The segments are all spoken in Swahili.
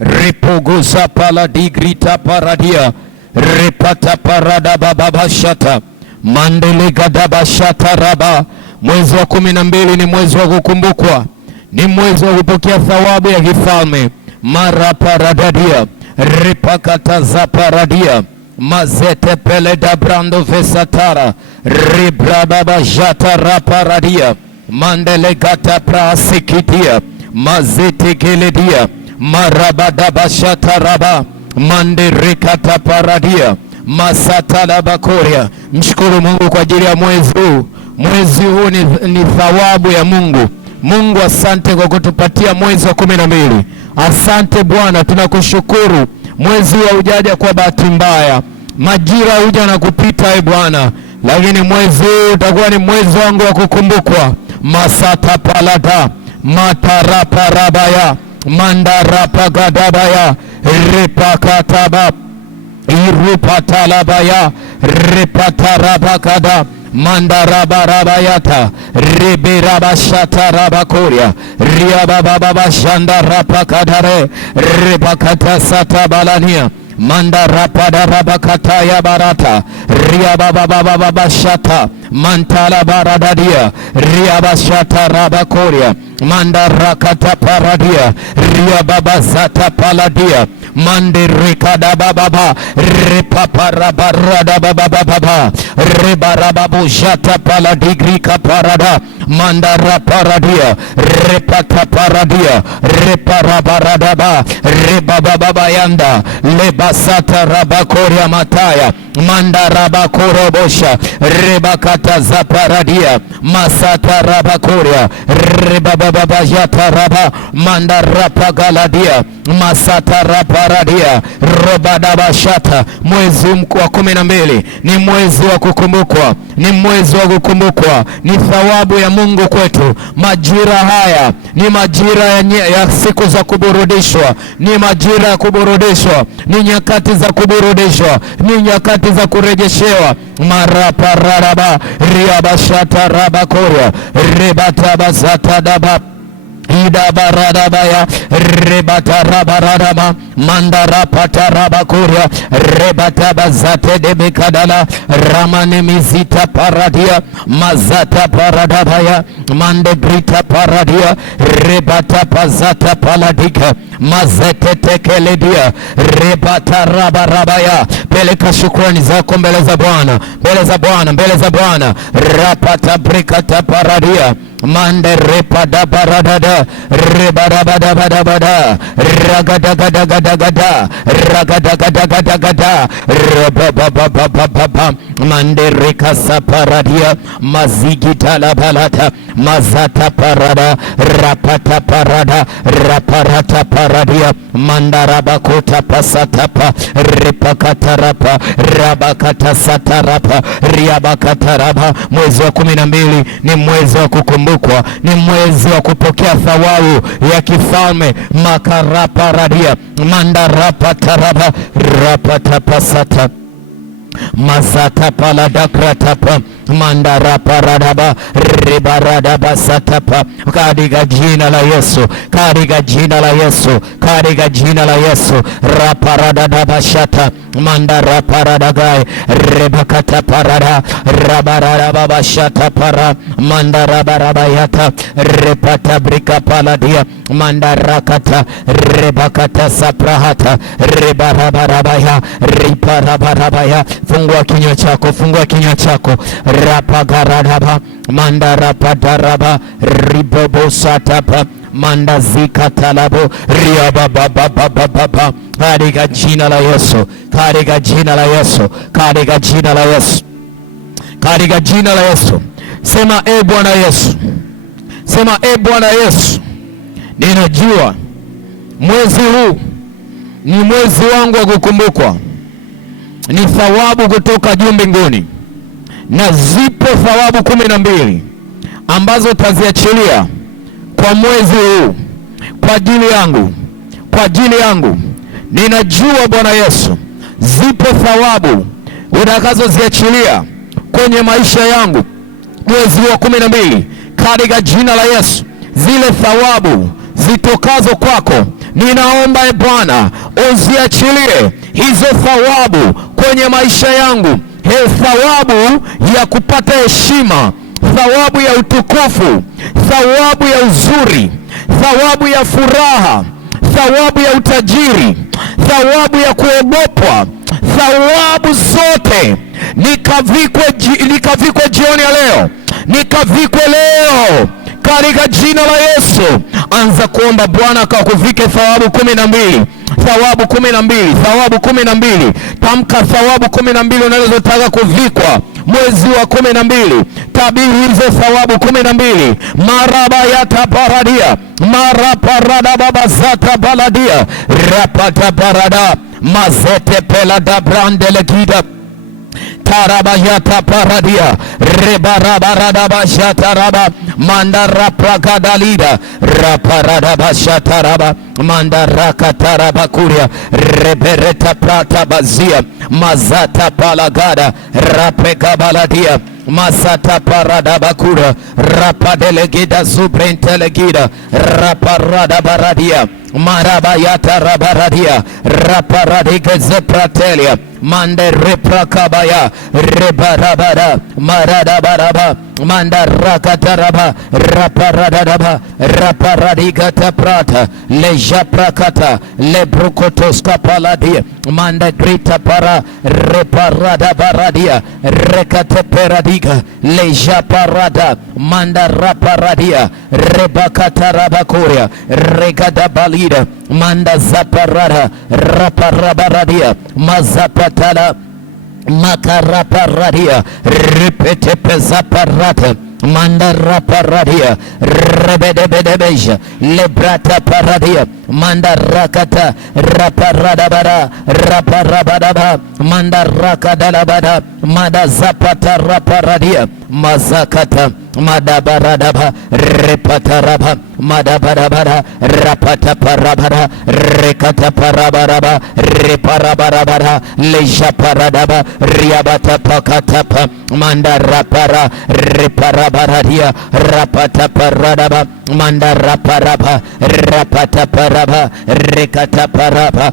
ripoguza pala digrita paradia ripata parada bababashata mandelega dabashata raba. Mwezi wa 12 ni mwezi wa kukumbukwa, ni mwezi wa kupokea thawabu ya kifalme. Mara paradadia ripakata za paradia mazete peleda brando vesatara ribrababa jata raparadia mandelegata prasikitia mazete geledia marabadabashata raba manderikata paradia masatala bakoria. Mshukuru Mungu kwa ajili ya mwezi huu. Mwezi huu ni thawabu ya Mungu. Mungu, asante kwa kutupatia mwezi wa 12. Asante Bwana, tunakushukuru. Mwezi haujaja kwa bahati mbaya, majira huja na kupita Bwana, lakini mwezi huu utakuwa ni mwezi wangu wa kukumbukwa. Masata palada mataraparabaya mandarapagadabaya ripakataba irupatalabaya ripatarabakada mandarabarabaya ribirabashatarabakoria riabababashandarapakadare ribakatasatabalania mandarapadarabakataya barata riababababashata mantala baradadia riabashata rabakoria mandarakata paradia riababazata paladia mandirikada bababa ripaparabarada bababa ribarababu jata paladigrika parada mandara paradia ripata paradia riparabaradaba ribababa yanda lebasata rabakoria mataya mandarabakorobosha ribakata za paradia masata rabakoria ribababa jata raba mandarapagaladia masata raparadia robadabashata. Mwezi wa 12 ni mwezi wa kukumbukwa, ni mwezi wa kukumbukwa, ni thawabu ya Mungu kwetu. Majira haya ni majira ya siku za kuburudishwa, ni majira ya kuburudishwa, ni nyakati za kuburudishwa, ni nyakati za kurejeshewa. Marapararaba riabashata rabakoria ribatabazata daba ida baradabaya rebata rabaradama mandara patarabakuria rebata bazate debekadala ramane mizita paradia mazata paradabaya mande brita paradia rebata pazata paladika mazete tekeledia rebata rabarabaya. Peleka shukrani zako mbele za Bwana, mbele za Bwana, mbele za Bwana. Rapata brikata paradia mande repada baradada rebarabadabadabada ragadagadagadagada ragadagadagadagada rababababababa mande rekasa paradia mazigita la balata mazata parada rapata parada raparata paradia mandarabakota pasatapa ripakatarapa rabakata satarapa riabakataraba. Mwezi wa 12 ni mwezi wa kukumbukwa, ni mwezi wa kupokea thawabu ya kifalme. Makaraparadia mandarapataraba rapatapasata mazata paladakratapa mandaraparadaba ribaradaba satapa. Katika jina la Yesu, katika jina la Yesu, katika jina la Yesu. Raparadaba shata mandaraparadagai rebakata parada rabaradaba shata para mandarabarabayata repata brika paladia mandarakata rebakata saprahata rebarabarabaya riparabarabaya. Fungua kinywa chako, fungua kinywa chako. Rapagaradaba mandarapadaraba ribobo satapa mandazika talabo riabababababa. Katika jina la Yesu, katika jina la Yesu, katika jina la Yesu, katika jina la Yesu. Sema e Bwana Yesu, sema e Bwana Yesu, ninajua mwezi huu ni mwezi wangu wa kukumbukwa, ni thawabu kutoka juu mbinguni, na zipo thawabu 12 ambazo taziachilia kwa mwezi huu kwa ajili yangu, kwa ajili yangu. Ninajua Bwana Yesu, zipo thawabu utakazoziachilia kwenye maisha yangu mwezi wa 12 katika jina la Yesu. Zile thawabu zitokazo kwako ninaomba Bwana uziachilie hizo thawabu kwenye maisha yangu, thawabu ya kupata heshima, thawabu ya utukufu, thawabu ya uzuri, thawabu ya furaha, thawabu ya utajiri, thawabu ya kuogopwa, thawabu zote nikavikwe jioni ya leo, nikavikwe leo katika jina la Yesu. Anza kuomba Bwana akakuvike thawabu 12, thawabu 12, thawabu 12. Tamka thawabu 12 unazotaka kuvikwa mwezi wa 12. Tabiri hizo thawabu 12. Maraba yata paradia, maraparada babazata baladia, rapata parada, mazete pelada brandelegida, tarabayata paradia, rebarabarada bashataraba, mandarapragadalida, raparada bashataraba, mandarakataraba kuria, rebereta prata bazia, mazata palagada, rapegabaladia, masata parada bakura, rapadelegida zubrentelegida, raparada baradia, marabayata rabaradia, raparadigeze pratelia, mande reprakabaya, rebarabara, maradabaraba, mandarakataraba, raparadadaba, raparadigata prata, leja prakata, lebrukotoska paladia, manda grita para, reparada baradia, rekate peradiga, leja parada, manda raparadia, rebakata rabakuria, regada balida, manda zaparada, raparabaradia, mazapatala, makaraparadia, repete pezaparata, mandara paradia, rebedebedebeja, lebrata paradia, mandarakata, raparadabara, raparabadaba, mandarakadalabada, madazapata raparadia, mazakata, madabaradaba, repataraba, madabarabara, rapata parabara, rekata parabaraba, reparabarabara, leja paradaba, riabata pakatapa, mandarapara, reparabaradia, rapata paradaba, mandaraparaba, rapata paraba, rekata paraba,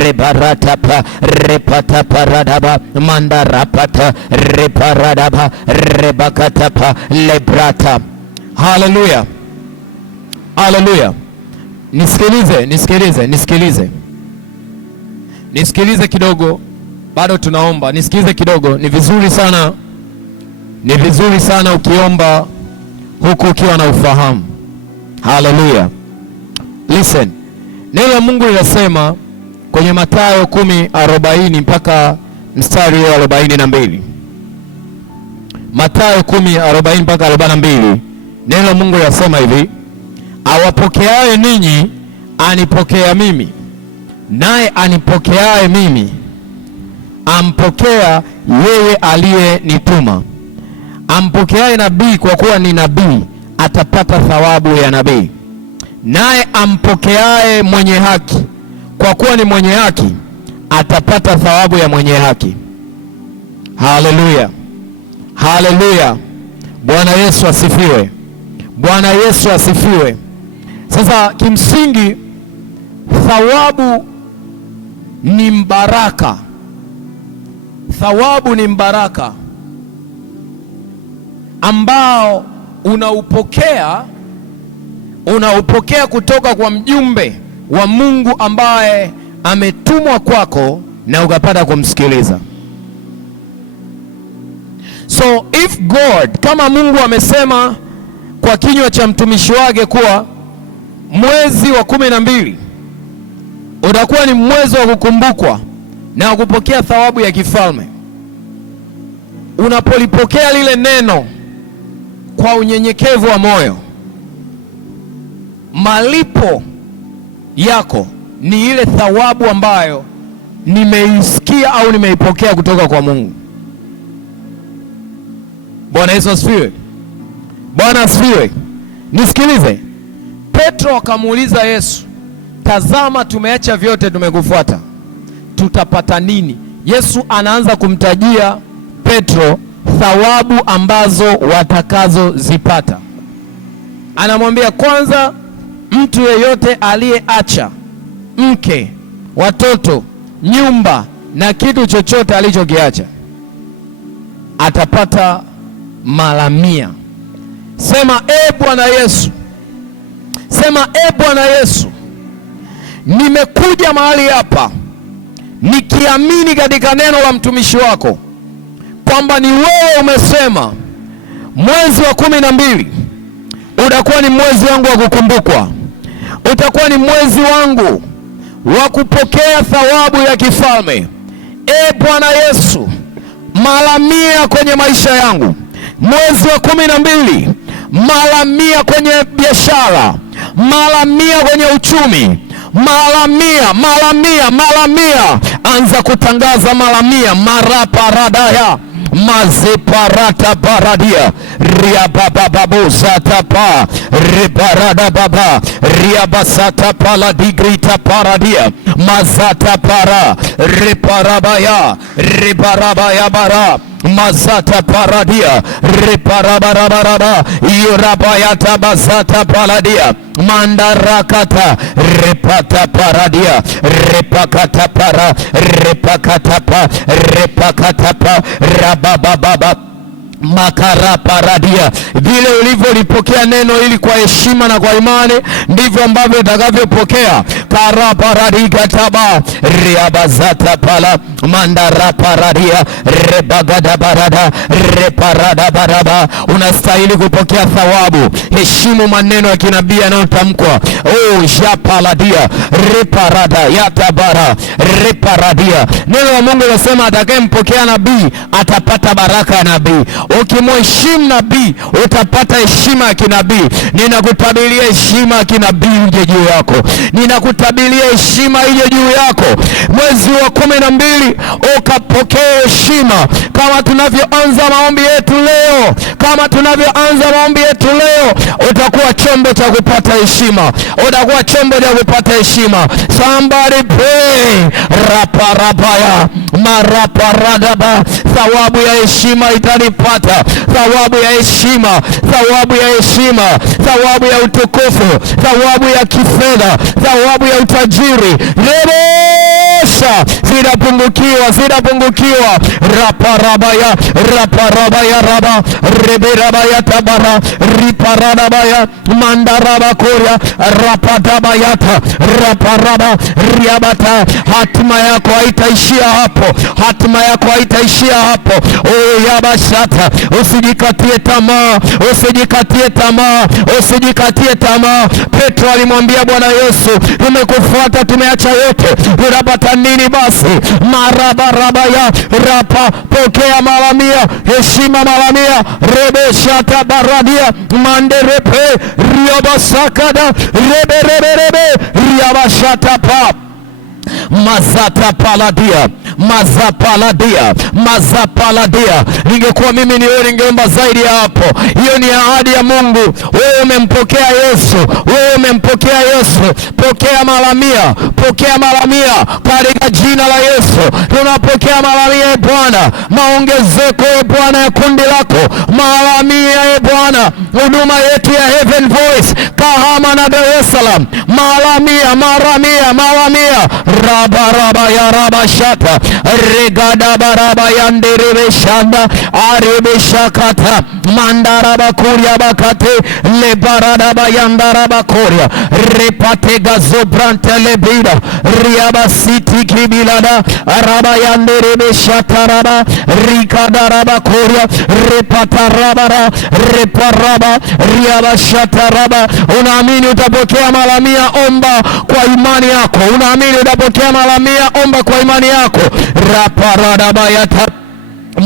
rebaratapa, repata paradaba, mandarapata, reparadaba, rebakatapa, lebrata. Haleluya, haleluya. Nisikilize kidogo, bado tunaomba. Nisikilize kidogo. Ni vizuri sana ukiomba huku ukiwa na ufahamu. Haleluya. Listen, neno la Mungu linasema kwenye Mathayo 10:40 mpaka mstari wa 42. Mathayo 10:40 mpaka 42. Neno la Mungu linasema hivi: awapokeaye ninyi anipokea mimi, naye anipokeaye mimi ampokea yeye aliyenituma. Ampokeaye nabii kwa kuwa ni nabii atapata thawabu ya nabii, naye ampokeaye mwenye haki kwa kuwa ni mwenye haki atapata thawabu ya mwenye haki. Haleluya, haleluya. Bwana Yesu asifiwe, Bwana Yesu asifiwe. Sasa kimsingi thawabu ni mbaraka, thawabu ni mbaraka ambao unaupokea kutoka kwa mjumbe wa Mungu ambaye ametumwa kwako na ukapata kumsikiliza. So if God, kama Mungu amesema kwa kinywa cha mtumishi wake kuwa mwezi wa 12 utakuwa ni mwezi wa kukumbukwa na kupokea thawabu ya kifalme, unapolipokea lile neno kwa unyenyekevu wa moyo, malipo yako ni ile thawabu ambayo nimeisikia au nimeipokea kutoka kwa Mungu. Bwana Yesu asifiwe, Bwana asifiwe. Nisikilize. Petro akamuuliza Yesu, tazama tumeacha vyote tumekufuata, tutapata nini? Yesu anaanza kumtajia Petro thawabu ambazo watakazozipata. Anamwambia kwanza, mtu yeyote aliyeacha mke, watoto, nyumba na kitu chochote alichokiacha, atapata mara 100. Sema Bwana Yesu, sema Bwana Yesu, nimekuja mahali hapa nikiamini katika neno la mtumishi wako kwamba ni wewe umesema mwezi wa 12 utakuwa ni mwezi wangu wa kukumbukwa, utakuwa ni mwezi wangu wa kupokea thawabu ya kifalme. Bwana Yesu, mara 100 kwenye maisha yangu, mwezi wa 12, mara 100 kwenye biashara, mara 100 kwenye uchumi, mara 100, mara 100, mara 100. Anza kutangaza mara 100. Maraparadaya mazeparata baradia riababababozatapa ribarada baba riabasata paladigrita paradia mazata para riparabaya ribarabaya bara mazata paradia riparabarabaraba yurabayata bazata paladia mandarakata repata paradia repakata para repakata pa repakata pa rabababa makara paradia. Vile ulivyolipokea neno hili kwa heshima na kwa imani, ndivyo ambavyo utakavyopokea. Karaparadiga taba riabazata pala mandara paradia rebagada barada reparada baraba. Unastahili kupokea thawabu. Heshimu maneno ya kinabii yanayotamkwa. Japaladia reparada yatabara reparadia. Neno la Mungu linasema atakayempokea nabii atapata baraka ya nabii. Ukimheshimu nabii utapata heshima ya kinabii. Ninakutabilia heshima ya kinabii ije juu yako. Ninakutabilia heshima ije juu yako. Mwezi wa 12 ukapokea heshima. Kama tunavyoanza maombi yetu leo, kama tunavyoanza maombi yetu leo, utakuwa chombo cha kupata heshima. Utakuwa chombo cha kupata heshima. Somebody pray. Raparabaya maraparadaba. Thawabu ya heshima itanipata. Thawabu ya heshima, thawabu ya heshima, thawabu ya utukufu, thawabu ya kifedha, thawabu ya utajiri. Rebosha zinapungukiwa, zinapungukiwa. Raparabaya raparabaya raba reberabaya tabara riparadabaya mandaraba koria rapatabayata raparaba riabata. Hatima yako haitaishia hapo, hatima yako haitaishia hapo. Yabashata. Usijikatie tamaa, usijikatie tamaa, usijikatie tamaa. Petro alimwambia Bwana Yesu, tumekufuata, tumeacha yote, unapata nini basi? Marabarabaya rapa, pokea mara 100, heshima mara 100. Rebeshata baradia manderepe riabasakada reberebe riabashata pa mazata paladia mazapaladia mazapaladia. Ningekuwa mimi ni wewe, ningeomba zaidi ya hapo. Hiyo ni ahadi ya Mungu. Wewe umempokea Yesu, wewe umempokea Yesu. Pokea mara 100, pokea mara 100 katika jina la Yesu. Tunapokea mara 100 Bwana, maongezeko ya Bwana ya kundi lako mara 100 Bwana. Huduma yetu ya Heaven Voice Kahama na Dar es Salaam mara 100, mara 100, mara 100. Rabaraba ya rabashata regada baraba yanderebe shanda arebe shakata mandaraba kuria bakate le barada bayandaraba koria repate gazobrante lebida riaba siti kibilada araba yanderebe shataraba rikadaraba koria repatarabara reparaba riaba shataraba. Unaamini utapokea mara 100, omba kwa imani yako. Unaamini utapokea mara 100, omba kwa imani yako. Raparadabayata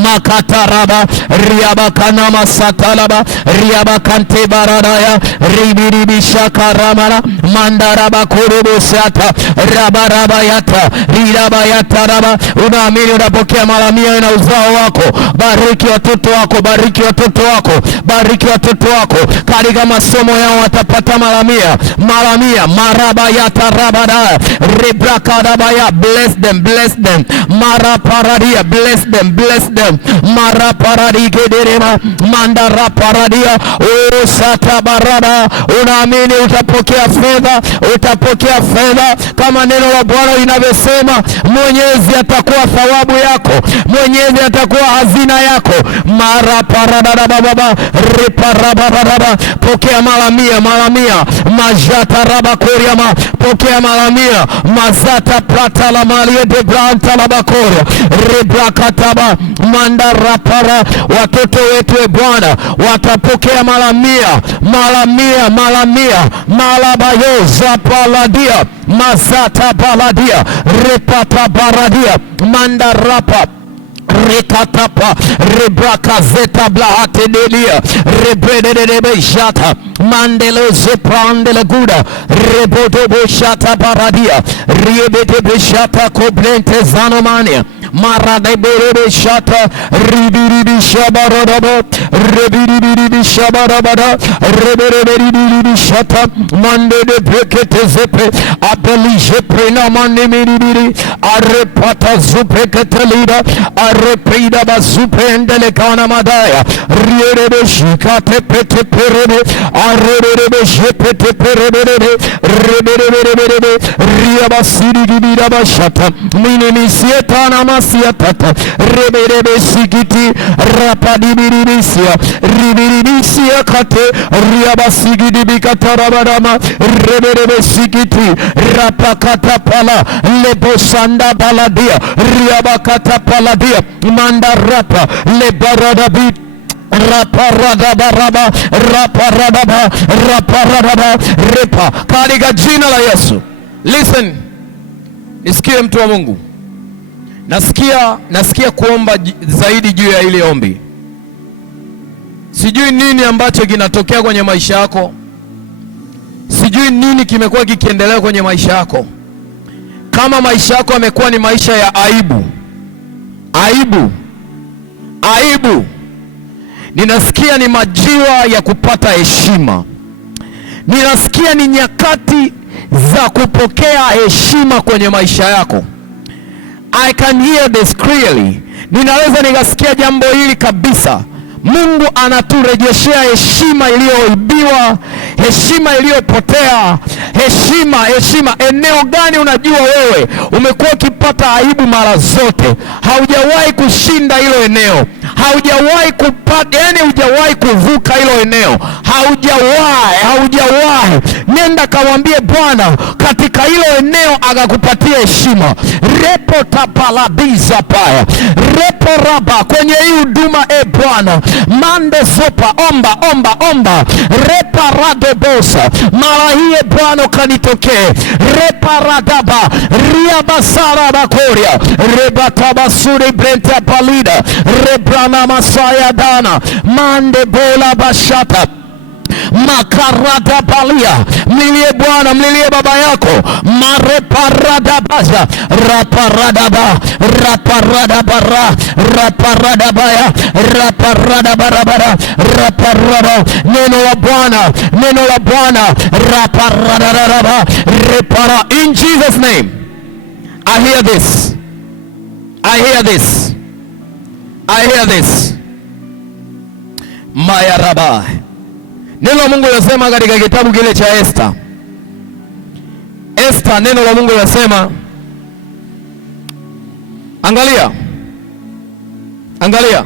makataraba riabakana masatalaba riabakante baradaya ribiribishakaramara mandaraba kurubusata rabarabayata rirabayataraba. Unaamini unapokea mara 100 na uzao wako. Bariki watoto wako, bariki watoto wako, bariki watoto wako. Katika masomo yao watapata mara 100, mara 100. Marabayatarabada rebrakadabaya. Bless them, bless them. Maraparadia, bless them, bless them. God. Maraparadigerema mandaraparadia usata barada. Unaamini utapokea fedha, utapokea fedha kama neno la Bwana linavyosema. Mwenyezi atakuwa thawabu yako, Mwenyezi atakuwa hazina yako. Maraparada baba riparababa. Pokea mara mia, mara mia. Majata rabakoriama. Pokea mara mia. Mazata prata la malie de branta la bakoria rebrakataba mandarapara. Watoto wetu Bwana watapokea mara mia, mara mia, mara mia. Malabayoza paladia mazata baladia repata baradia mandarapa rekatapa rebrakazeta blahatedelia rebrededebejata mandeleze prandeleguda rebodoboshata baradia riebedebeshata koblente zanomania maradebelebe shata ribiribi shabaradaba rebiribi shabarabada rebiribi shata mandede brekete zepe abelije prena manemiri arepata zupreketelida arepida bazuprendele kana madaya rierebe shikate pete perebe arebe jepete perebe rebere riabasiri gibira bashata minimisieta na masiatata rebere sikiti rapadibirisia ribirisia kate riabasigi bikatarabadama rebere sikiti rapakata pala lebosanda baladia riabakata paladia mandarapa lebaradabi raparadaba raparadaba raparadaba repa katika jina la Yesu. Listen, nisikie mtu wa Mungu. Nasikia kuomba zaidi juu ya ile ombi. Sijui nini ambacho kinatokea kwenye maisha yako. Sijui nini kimekuwa kikiendelea kwenye maisha yako. Kama maisha yako yamekuwa ni maisha ya aibu. Ninasikia ni majira ya kupata heshima. Ninasikia ni nyakati za kupokea heshima kwenye maisha yako. I can hear this clearly. Ninaweza nikasikia jambo hili kabisa. Mungu anaturejeshea heshima iliyoibiwa, heshima iliyopotea, heshima. Eneo gani unajua wewe umekuwa ukipata aibu mara zote? Haujawahi kushinda hilo eneo. Haujawahi kupata, yani hujawahi kuvuka hilo eneo. Haujawahi. Nenda kawaambie Bwana katika hilo eneo akakupatia heshima. Repo tapalabiza paya. Repo raba kwenye hii huduma Bwana. Mande sopa omba. Repa radebosa. Mara hii Bwana kanitokee. Repa radaba. Riabasara bakoria. Rebatabasuri brenta palida. Rebrana masaya dana. Mande bola bashata. Makarada balia. Mlilie Bwana, mlilie baba yako. Mareparada baza. Raparadaba. Raparadabara. Raparadabaya. Raparadabarabara. Raparada. Neno la Bwana. Raparadabara. Repara. In Jesus' name. I hear this. Maya Rabba. Neno la Mungu linasema katika kitabu kile cha Esther, neno la Mungu linasema, angalia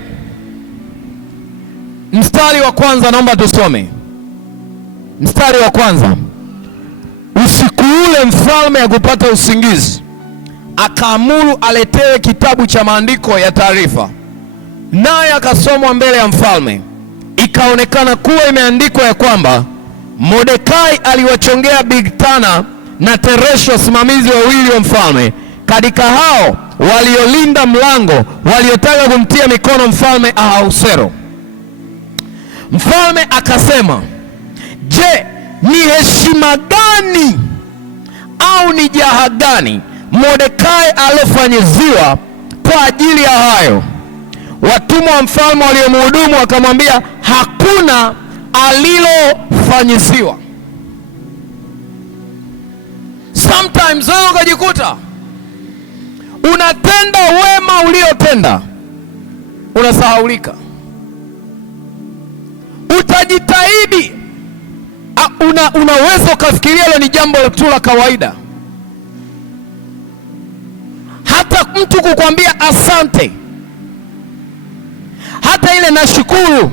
mstari wa kwanza. Naomba tusome mstari wa kwanza. Usiku ule mfalme akupata usingizi, akaamuru aletewe kitabu cha maandiko ya taarifa, naye akasomwa mbele ya mfalme. Ikaonekana kuwa imeandikwa ya kwamba Mordekai aliwachongea Bigthana na Tereshi, wasimamizi wawili wa mfalme, katika hao waliolinda mlango, waliotaka kumtia mikono mfalme Ahasuero. Mfalme akasema, je, ni heshima gani au ni jaha gani Mordekai alofanyiziwa kwa ajili ya hayo? Watumwa wa mfalme waliomhudumu wakamwambia, hakuna alilofanyiziwa. Sometimes wewe ukajikuta unatenda wema uliotenda, unasahaulika. Utajitahidi, unaweza ukafikiria hilo ni jambo tu la kawaida. Hata mtu kukwambia asante, hata ile nashukuru,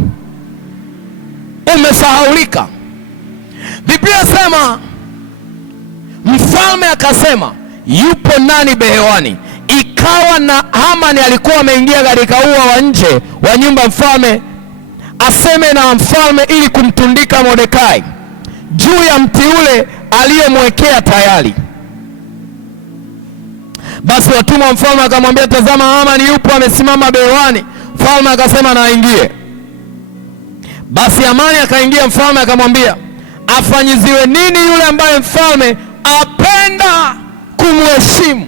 umesahaulika. Biblia sema mfalme akasema, yupo nani behewani? Ikawa na Hamani alikuwa ameingia katika ua wa nje wa nyumba mfalme, aseme na mfalme ili kumtundika Mordekai juu ya mti ule aliyemwekea tayari. Basi watumwa wa mfalme akamwambia, tazama, Hamani yupo amesimama behewani. Mfalme akasema na aingie. Basi Hamani akaingia. Mfalme akamwambia, afanyiziwe nini yule ambaye mfalme apenda kumheshimu?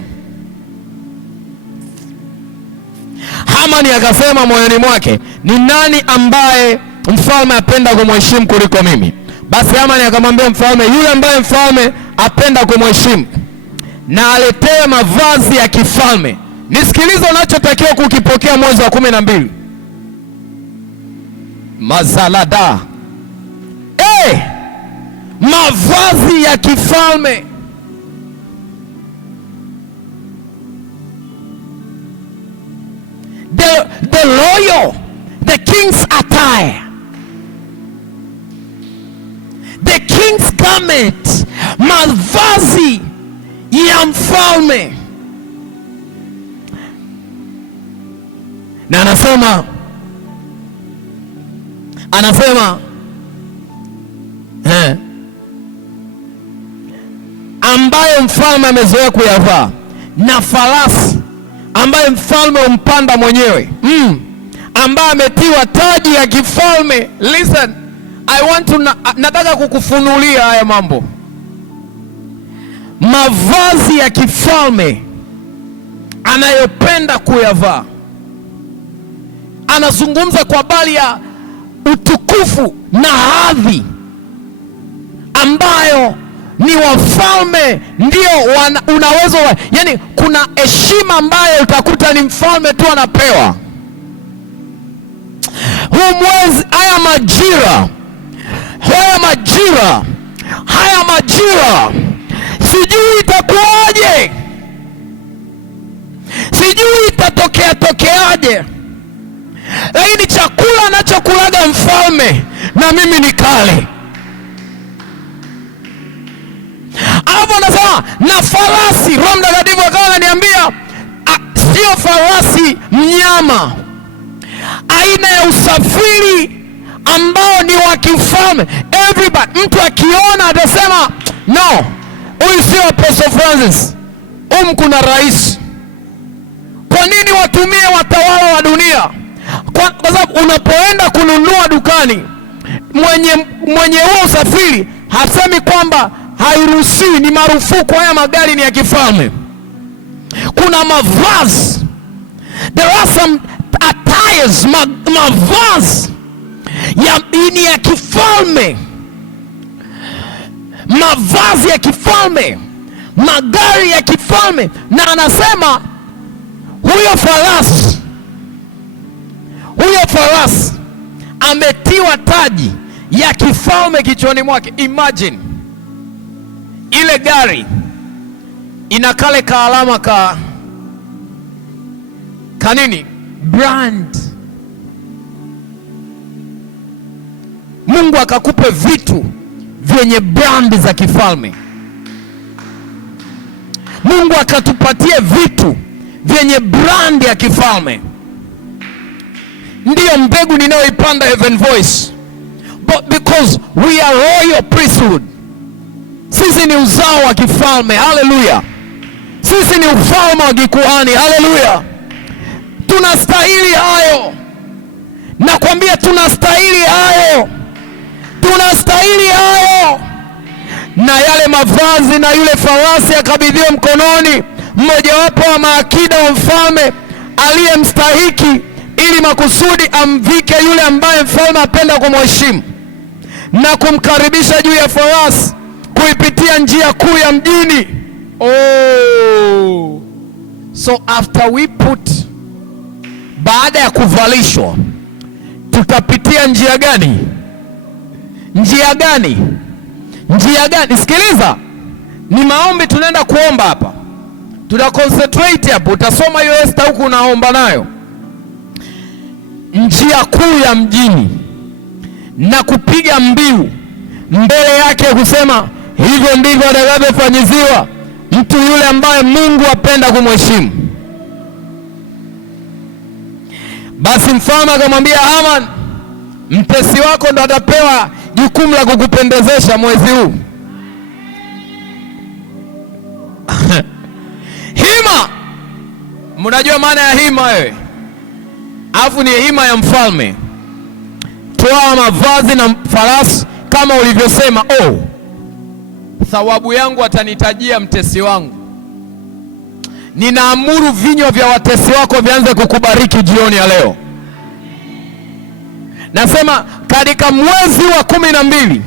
Hamani akasema moyoni mwake, ni nani ambaye mfalme apenda kumheshimu kuliko mimi? Basi Hamani akamwambia mfalme, yule ambaye mfalme apenda kumheshimu na aletewe mavazi ya kifalme. Nisikilize unachotakiwa kukipokea mwezi wa 12. Mazalada. Mavazi ya kifalme. The royal, the king's attire, the king's garment, mavazi ya mfalme. Na anasema ambayo mfalme amezoea kuyavaa, na farasi ambaye mfalme umpanda mwenyewe, ambaye ametiwa taji ya kifalme. Listen, nataka kukufunulia haya mambo. Mavazi ya kifalme anayopenda kuyavaa. Anazungumza kwa habari ya utukufu na hadhi ambayo ni wafalme ndio unaweza, yani kuna heshima ambayo utakuta ni mfalme tu anapewa. Huu mwezi, haya majira sijui itakuwaje, sijui itatokeaje, lakini chakula anachokulaga mfalme na mimi ni kale. Hapo nasema na farasi. Roho Mtakatifu akawa ananiambia sio farasi mnyama, aina ya usafiri ambao ni wa kifalme. Everybody, mtu akiona atasema no, huyu sio Apostle Francis, kuna rais. Kwa nini watumie watawala wa dunia? Kwa sababu unapoenda kununua dukani, mwenye huo usafiri hasemi kwamba hairuhusiwi, ni marufuku, haya magari ni ya kifalme. Kuna mavazi, there are some attires, mavazi ni ya kifalme, mavazi ya kifalme, magari ya kifalme. Na anasema huyo farasi ametiwa taji ya kifalme kichwani mwake. Imagine ile gari ina kale ka alama kanini, brand. Mungu akakupe vitu vyenye brand za kifalme. Mungu akatupatie vitu vyenye brand ya kifalme. Ndiyo mbegu ninayoipanda Heaven Voice, but because we are royal priesthood. Sisi ni uzao wa kifalme. Haleluya. Sisi ni ufalme wa kikuhani. Haleluya. Tunastahili hayo. Nakwambia tunastahili hayo. Na yale mavazi na yule farasi akabidhiwe mkononi mmojawapo wa maakida wa mfalme aliyemstahiki, ili makusudi amvike yule ambaye mfalme apenda kumheshimu na kumkaribisha juu ya farasi kuipitia njia kuu ya mjini. So after we put baada ya kuvalishwa tutapitia njia gani? Njia gani? Njia gani? Sikiliza, ni maombi tunaenda kuomba hapa, tuta concentrate hapo. Utasoma hiyo Esther huku unaomba nayo. Njia kuu ya mjini na kupiga mbiu mbele yake kusema, hivyo ndivyo atakavyofanyiziwa mtu yule ambaye Mungu apenda kumheshimu. Basi mfalme akamwambia Haman, mtesi wako ndo atapewa jukumu la kukupendezesha mwezi huu. Hima, mnajua maana ya hima wewe? Alafu ni hima ya mfalme. Toa mavazi na farasi kama ulivyosema. Thawabu yangu atanitajia mtesi wangu. Ninaamuru vinywa vya watesi wako vianze kukubariki jioni ya leo. Nasema katika mwezi wa 12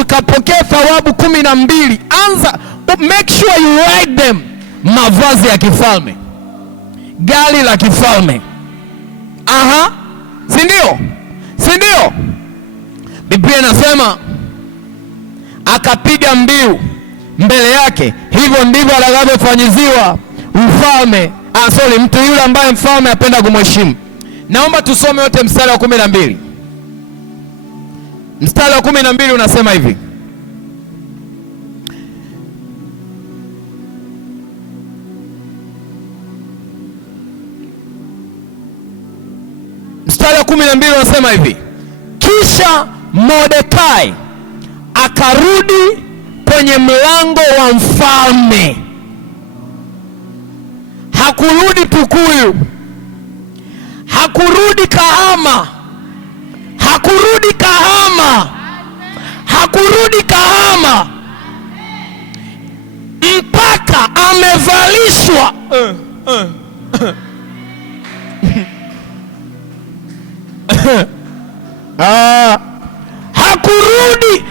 ukapokea thawabu 12. Anza, make sure you ride them. Mavazi ya kifalme, gari la kifalme. Si ndio? Si ndio? Biblia inasema akapiga mbiu mbele yake, hivyo ndivyo atakavyofanyiziwa mfalme, mtu yule ambaye mfalme apenda kumheshimu. Naomba tusome wote mstari wa 12. Mstari wa 12 unasema hivi. Mstari wa 12 unasema hivi. Kisha Mordekai akarudi kwenye mlango wa mfalme. Hakurudi Tukuyu, hakurudi Kahama, hakurudi Kahama, hakurudi Kahama, mpaka amevalishwa hakurudi.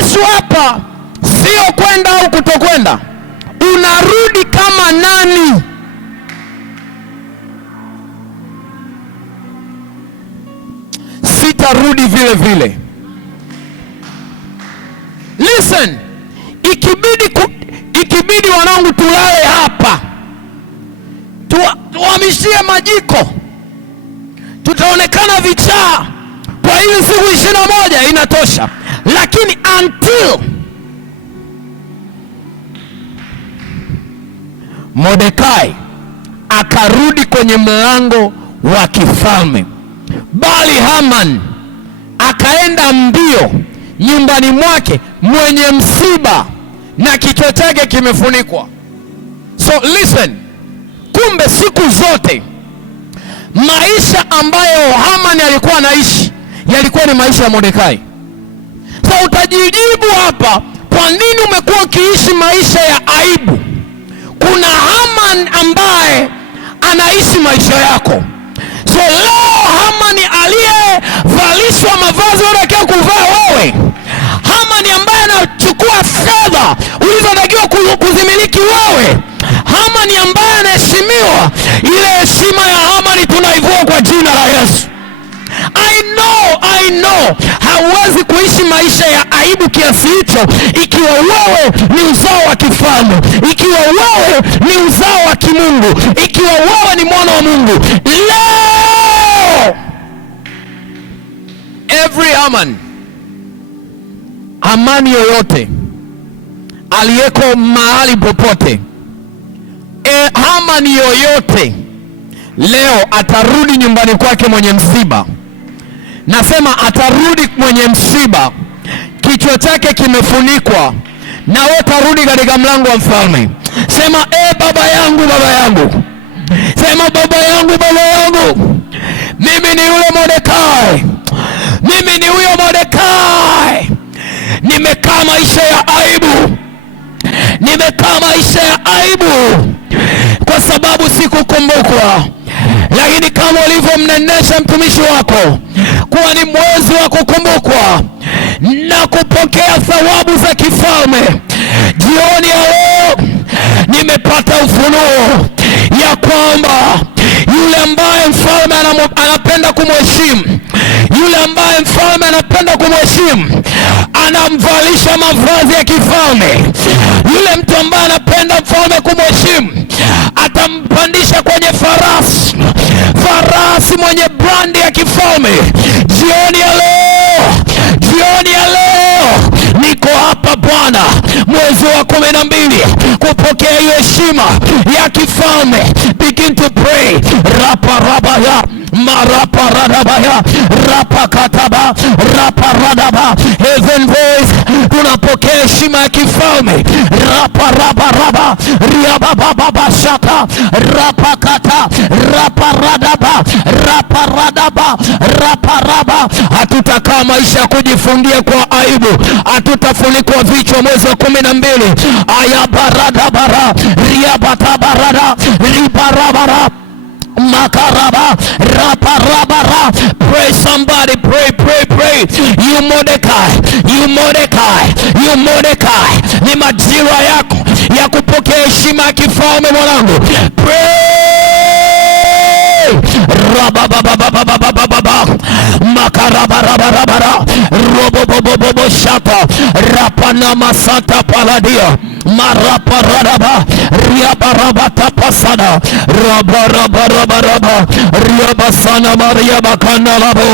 Isu hapa sio kwenda au kutokwenda, unarudi kama nani? Sitarudi vile vile. Listen, ikibidi wanangu tulale hapa, tuhamishie majiko, tutaonekana vichaa kwa hiyo siku 21 inatosha. Lakini until Mordekai akarudi kwenye mlango wa kifalme, bali Haman akaenda mbio nyumbani mwake mwenye msiba na kichwa chake kimefunikwa. So listen, kumbe siku zote maisha ambayo Haman alikuwa anaishi yalikuwa ni maisha ya Mordekai. So utajijibu hapa, kwa nini umekuwa ukiishi maisha ya aibu? Kuna Haman ambaye anaishi maisha yako. So leo Haman aliyevalishwa mavazi unayotakiwa kuvaa wewe, Haman ambaye anachukua fedha ulizotakiwa kuzimiliki wewe, Haman ambaye anaheshimiwa, ile heshima ya Haman tunaivua kwa jina la Yesu. I know hauwezi kuishi maisha ya aibu kiasi hicho ikiwa wewe ni uzao wa kifalme, ikiwa wewe ni uzao wa kimungu, ikiwa wewe ni mwana wa Mungu. Leo every Hamani yoyote aliyeko mahali popote, Hamani yoyote leo atarudi nyumbani kwake mwenye msiba. Nasema atarudi mwenye msiba, kichwa chake kimefunikwa, na wewe tarudi katika mlango wa mfalme. Sema baba yangu, baba yangu. Sema baba yangu, baba yangu. Mimi ni yule Mordekai. Mimi ni huyo Mordekai. Nimekaa maisha ya aibu. Nimekaa maisha ya aibu kwa sababu sikukumbukwa. Lakini kama ulivyomnenesha mtumishi wako kuwa ni mwezi wa kukumbukwa na kupokea thawabu za kifalme, jioni ya leo nimepata ufunuo ya kwamba yule ambaye mfalme anapenda kumheshimu, yule ambaye mfalme anapenda kumheshimu, anamvalisha mavazi ya kifalme. Yule mtu ambaye anapenda mfalme kumheshimu, atampandisha kwenye farasi, farasi mwenye brandi ya kifalme. Jioni ya leo, jioni ya leo niko hapa Bwana, mwezi wa 12 kupokea hiyo heshima ya kifalme. Begin to pray. Raparabaya maraparadabaya rapakataba raparadaba. Heaven voice, tunapokea heshima ya kifalme. Raparabaraba riabababashata rapakata raparadaba raparadaba raparaba. Hatutakaa maisha ya kujifungia kwa aibu, hatutafunikwa vichwa mwezi wa 12. Ayabaradabara riabatabarada ribarabara makaraba raparabara. Pray somebody, pray, pray, pray. You Mordecai, you Mordecai, you Mordecai, ni majira yako ya kupokea heshima ya kifalme mwanangu. Pray. Rababababababababa makarabarabara robobobobobo shata rapana masata paladia maraparadaba riabarabata pasada rabarabaraba riabasana mariabakanalabo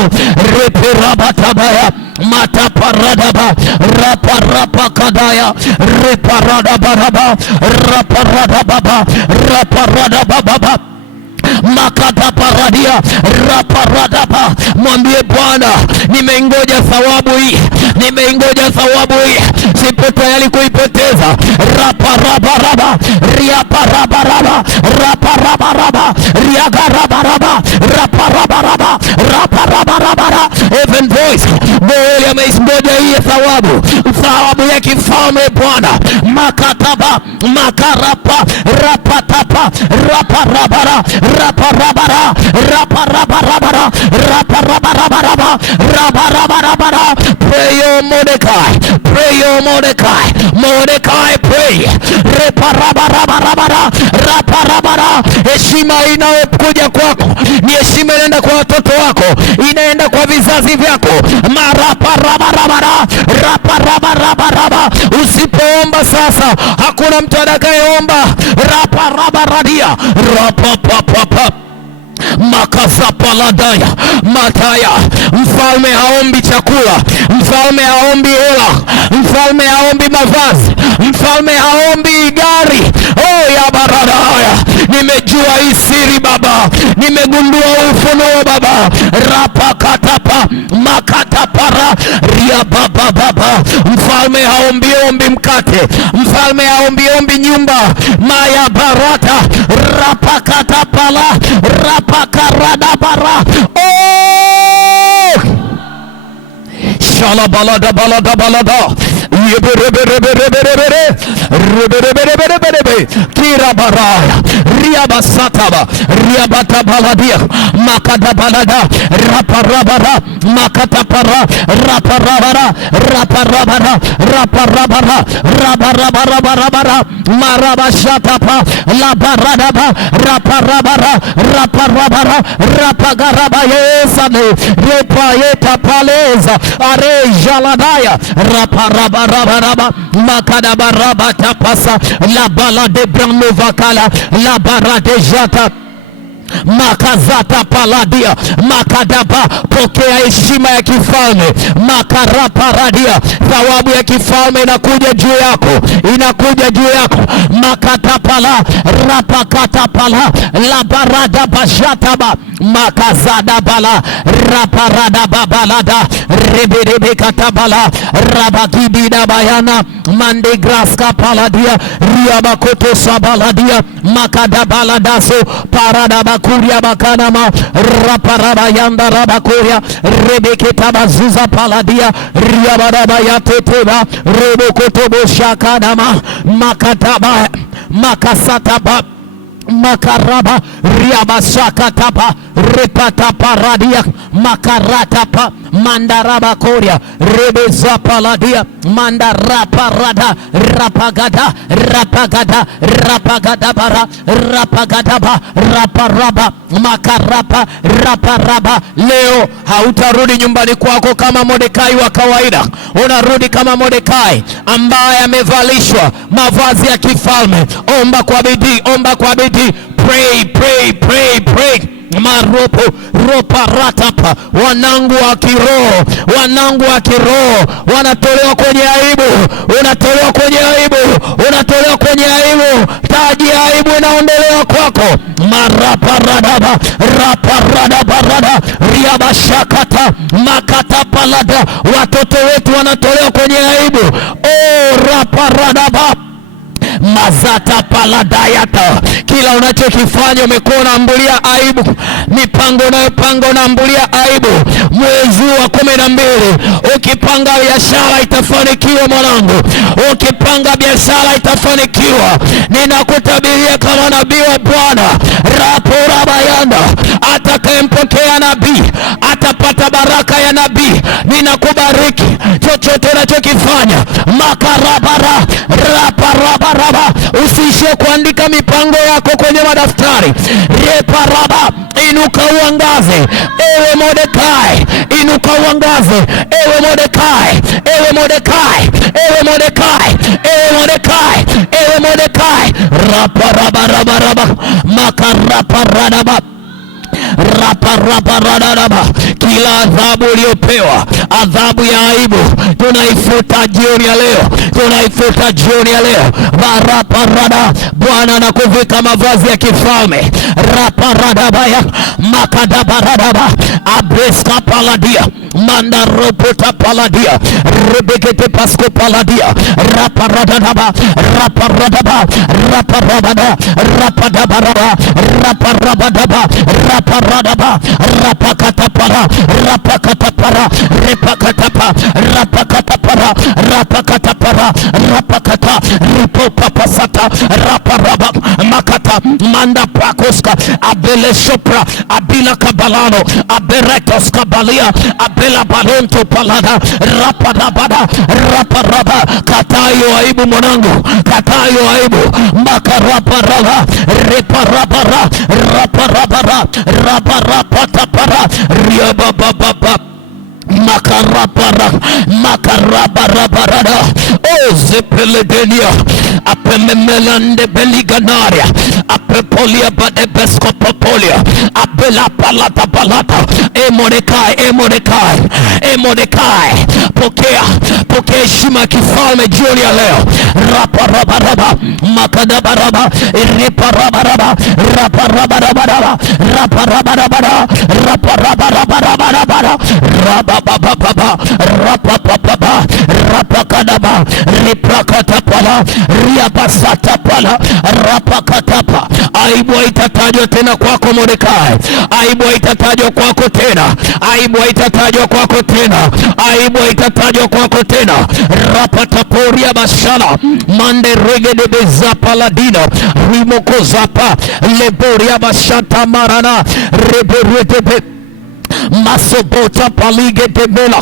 repirabatabaya mataparadaba raparapa kadaya reparadabaraba raparadababa raparadababa makata paradia raparadaba. Mwambie Bwana, nimeingoja thawabu hii, nimeingoja thawabu hii, sipo tayari kuipoteza. Raparabaraba riaparabaraba raparabaraba riagarabaraba raparabaraba raparabaraba. Heaven voice, moyo ameisgoja hii thawabu, thawabu ya kifalme Bwana. Makataba makarapa rapatapa raparabara raparabara raparabarabara raparabarabara raparabarabara. Pray your Mordecai, pray your Mordecai, Mordecai pray. Reparabarabara raparabara. Heshima inayokuja kwako ni heshima inaenda kwa watoto wako, inaenda kwa vizazi vyako. Maraparabarabara raparabarabara. Usipoomba sasa, hakuna mtu atakayeomba. Raparabaradia rapapapapa makazapaladaya mataya. Mfalme haombi chakula, mfalme haombi hela, mfalme haombi mavazi, mfalme haombi gari. Oh ya barada haya, nimejua hii siri Baba, nimegundua ufunuo Baba. Rapakatapa makatapara riababababa. Mfalme haombi ombi mkate, mfalme haombi ombi nyumba. Maya barata rapakatapala rapakaradabara. Oh shala balada balada balada kirabaraya riabasataba riabatabaladia makadabalada raparabara makatapara raparabara raparabara raparabara raparabara marabashatapa labaradaba raparabara raparabara rapagaraba yesane repayeta paleza arejaladaya raparabara makadabaraba tapasa la bala de branovakala la barade jata makazata paladia makadaba. Pokea heshima ya kifalme. Makaraparadia, thawabu ya kifalme inakuja juu yako, inakuja juu yako. Makatapala rapakatapala la barada bashataba makazada bala raparada babalada rebedebe katabala rabakibida bayana mandegraska paladia riabakoto sabaladia makadabala daso parada bakuria bakanama raparaba yanda rabakuria rebeketa bazuza paladia riabaraba yateteba rebokotobo shakadama makataba makasataba makaraba riabashakataba repata paradia makarata pa mandaraba koria rebeza paladia mandarapa rada rapagada rapagada rapagada bara rapagada ba raparaba makarapa raparaba. Leo hautarudi nyumbani kwako kama Mordekai wa kawaida, unarudi kama Mordekai ambaye amevalishwa mavazi ya kifalme. Omba kwa bidii, omba kwa bidii. Pray, pray, pray, pray. Maropo ropa ratapa, wanangu wa kiroho, wanangu wa kiroho wanatolewa kwenye aibu, unatolewa kwenye aibu, unatolewa kwenye aibu. Taji ya aibu inaondolewa kwako. Marapa radaba rapa radaba rada riaba shakata makata palada, watoto wetu wanatolewa kwenye aibu. Oh, rapa radaba mazata paladayata. Kila unachokifanya umekuwa unaambulia aibu. Mipango unayopanga unaambulia aibu. Mwezi wa 12 ukipanga biashara itafanikiwa mwanangu, ukipanga biashara itafanikiwa. Ninakutabiria kama nabii wa Bwana, raporabayanda, atakayempokea nabii atapata baraka ya nabii. Ninakubariki chochote unachokifanya. Makarabara raparabara, usiishie kuandika mipango yako kwenye madaftari. Reparaba, inuka uangaze. Ewe Mordekai, inuka uangaze. Ewe Mordekai, ewe Mordekai, ewe Mordekai, ewe Mordekai, ewe Mordekai. Raparabaraba makaraparadaba raparaba. Kila adhabu uliyopewa, adhabu ya aibu, tunaifuta jioni ya leo, tunaifuta jioni ya leo. Baraparada, Bwana anakuvika mavazi ya kifalme. Raparadaba ya makadabaradaba abreska paladia mandaropota paladia rebekete pasko paladia raparadaba raparadaba raparabada rapadabaraba raparabadaba raparadaba rapakatapara rapakatapara repakatapa rapakatapara rapakatapara rapakata ripopapasata raparaba makata manda prakoska abele sopra abila kabalano aberetos kabalia abela balonto palada rapadabada raparaba. Katayo aibu mwanangu, katayo aibu. Makaraparaba reparabara raparabara raparapatapara riabababa makarabara makarabarabara. O zepeledenia apememelande beliganaria apepolia badebeskopopolia abela palata palata. E Mordekai, e Mordekai, e Mordekai, pokea heshima kifalme jioni ya leo. Raparabaraba makadabaraba reparabaraba raparabaraba raparabaraba raparabaraba rabababa rapapapa rapakadaba riprakatapala riabasatapala rapakatapa. Aibu haitatajwa tena kwako Mordekai, aibu haitatajwa kwako tena, aibu haitatajwa kwako tena, aibu haitatajwa kwako tena. Rapataporia bashala mande regede bezapaladino rimoko zapa leboria bashata marana reberete masobota palige de mela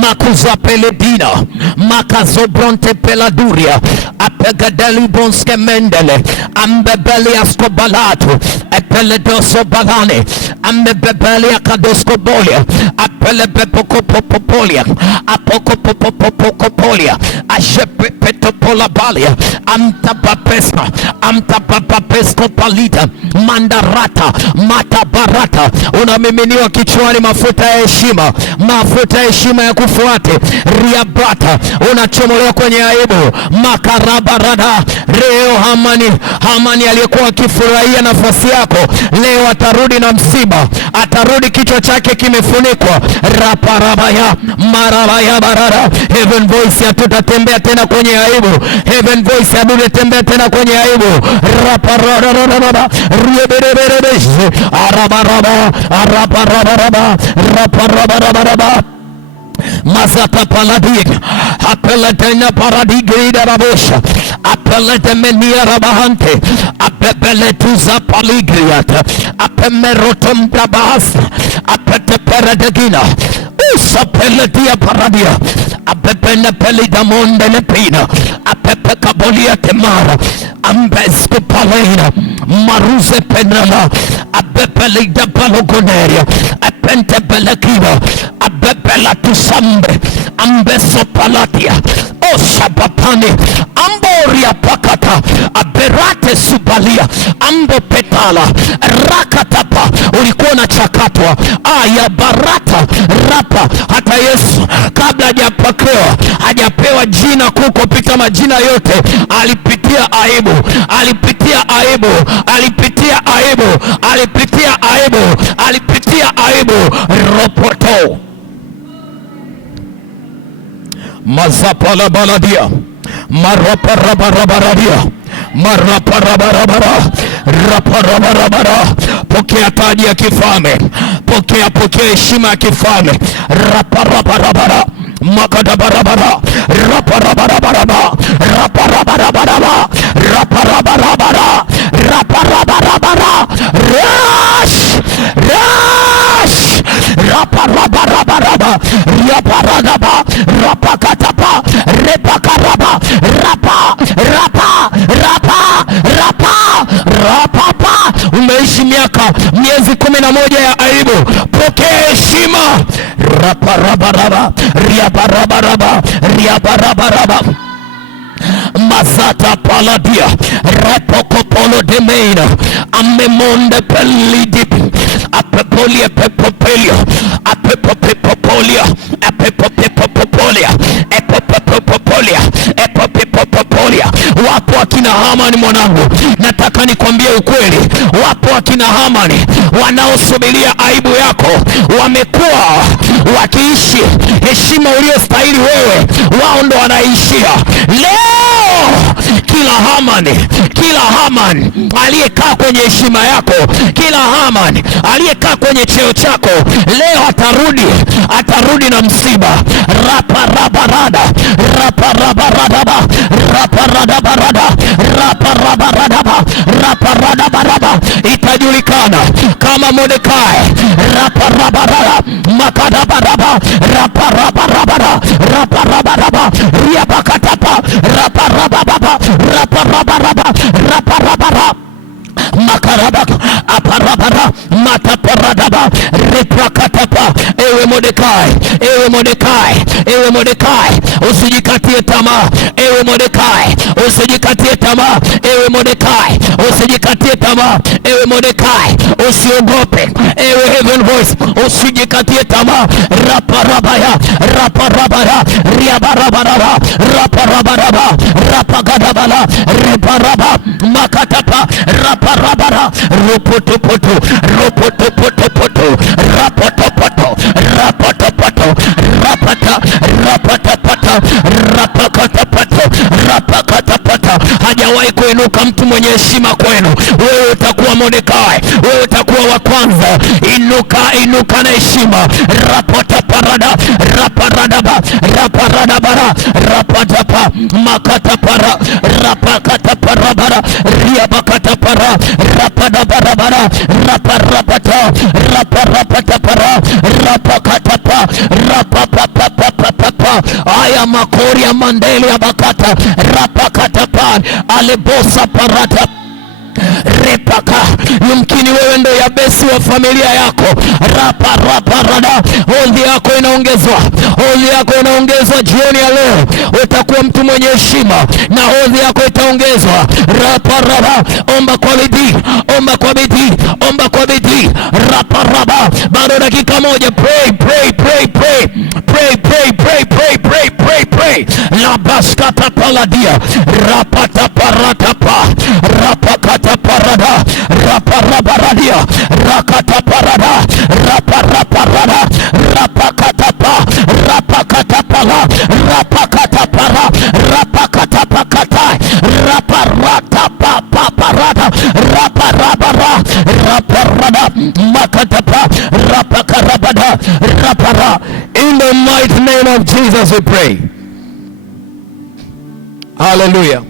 makuza peledina makazobronte peladuria apegadeli bonske mendele ambebeli askobalatu apeledoso balane ambebeli akadosko bolia apelebepokopopopolia apokopopopopolia ashepetopola balia amtapapesko palita mandarata matabarata. Unamiminiwa kichwani mafuta ya heshima, mafuta ya heshima ya kufuate. Riabata, unachomolewa kwenye aibu. Makarabarada reo Hamani aliyekuwa akifurahia nafasi yako, leo atarudi na msiba, atarudi kichwa chake kimefunikwa. Raparabaya marabaya barara. Heaven Voice, hatutatembea tena kwenye aibu. Heaven Voice, hatutatembea tena kwenye aibu. Raparabara riebereberebeze arabaraba arabaraba raparabarabaraba mazata paladik apelatena paradigida rabosha apelete menia rabahante, apepele tuza paligriata, apemerotom brabas, apete peredegina, usapeletia paradia, apepene pelidamonde lepina, apepe kabolia temara, ambesco palena, maruze penala, apepelida palogoneria, apente pelekiva, apepela tusambe, ambeso palatia, o shabapani, amboria pakata, aberate subalia, ambo petala, rakatapa. Ulikuwa na chakatwa aya barata rapa. Hata Yesu kabla hajapewa jina kuu kupita majina yote, alipitia aibu, alipitia aibu, alipitia aibu, alipitia aibu, alipitia aibu. Ropoto mazapala baladia marapa rabarabaradia marapa rabarabara rapa rabarabara. Pokea taji ya kifalme, pokea heshima ya kifalme. Rapa rabarabara makada barabara rapa rabarabara rapa rabarabara rapa rabarabara rapa rabarabara rash rapa rabarabara rapa radaba rapa katapa rapa karaba rapa rapa rapa rapa rapa. Umeishi miezi 11 ya aibu, pokea heshima. Rapa rabaraba riaba rabaraba riaba rabaraba mazata paladia repokopolo de meina amemonde pelidip apepolia pepopelia apepopepopolia apepopepopolia epopepopolia epopepopolia. Wapo akina Hamani mwanangu, nataka nikwambie ukweli. Wapo akina Hamani wanaosubiria aibu yako, wamekuwa wakiishi heshima uliyostahili wewe, wao ndo wanaishia leo. Kila Hamani aliyekaa kwenye heshima yako, kila Hamani aliyekaa kwenye cheo chako, leo atarudi na msiba. Rapa rabarada rapa rabarada rapa radabarada rapa rabarada rapa radabarada. Itajulikana kama Mordekai. Rapa rabarada makadabarada rapa rabarada rapa rabarada riabakatapa rapa rababa rapa rabarada rapa rabarada makarabaka aparabara mataparadaba reprakatapa. Ewe Mordekai, ewe Mordekai, ewe Mordekai, usijikatie tamaa. Ewe Mordekai, usijikatie tamaa. Ewe Mordekai, usijikatie tamaa. Ewe Mordekai, usiogope. Ewe Heaven Voice, usijikatie tamaa. Raparabaya raparabara riabarabaraba raparabaraba rapagadabala reparaba makatapa raparabara ropotopoto ropotopotopoto rapotopoto rapotopoto rapata rapatapata rapakatapata rapakatapata. Hajawahi kuinuka mtu mwenye heshima kwenu. Wewe utakuwa Mordekai, wewe utakuwa wa kwanza. Inuka na heshima. Rapotaparada raparadaba raparadabara rapatapa makatapara rapakataparabara riabakatapara rapadabarabara raparapata raparapatapara rapakatapa rapapapapapapa. Aya makori ya mandeli ya bakata rapakatapa alebosa parata repaka. Yumkini wewe ndo Yabesi wa familia yako. Raparada hodhi yako inaongezwa, hodhi yako inaongezwa jioni ya leo. Utakuwa mtu mwenye heshima na hodhi yako itaongezwa. Raparada, omba kwa bidii, omba kwa bidii, omba kwa bidii. Raparada, bado dakika moja. Pray pray pray pray pray pray pray pray pray pray pray. La baskata paladia rapataparatapa rapakataparada raparabaradia rakataparada raparaparada rapakatapa rapakatapala rapakatapara rapakatapakata raparatapapa raparabara raparada makatapa rapakarabada rapara. In the mighty name of Jesus we pray. Hallelujah.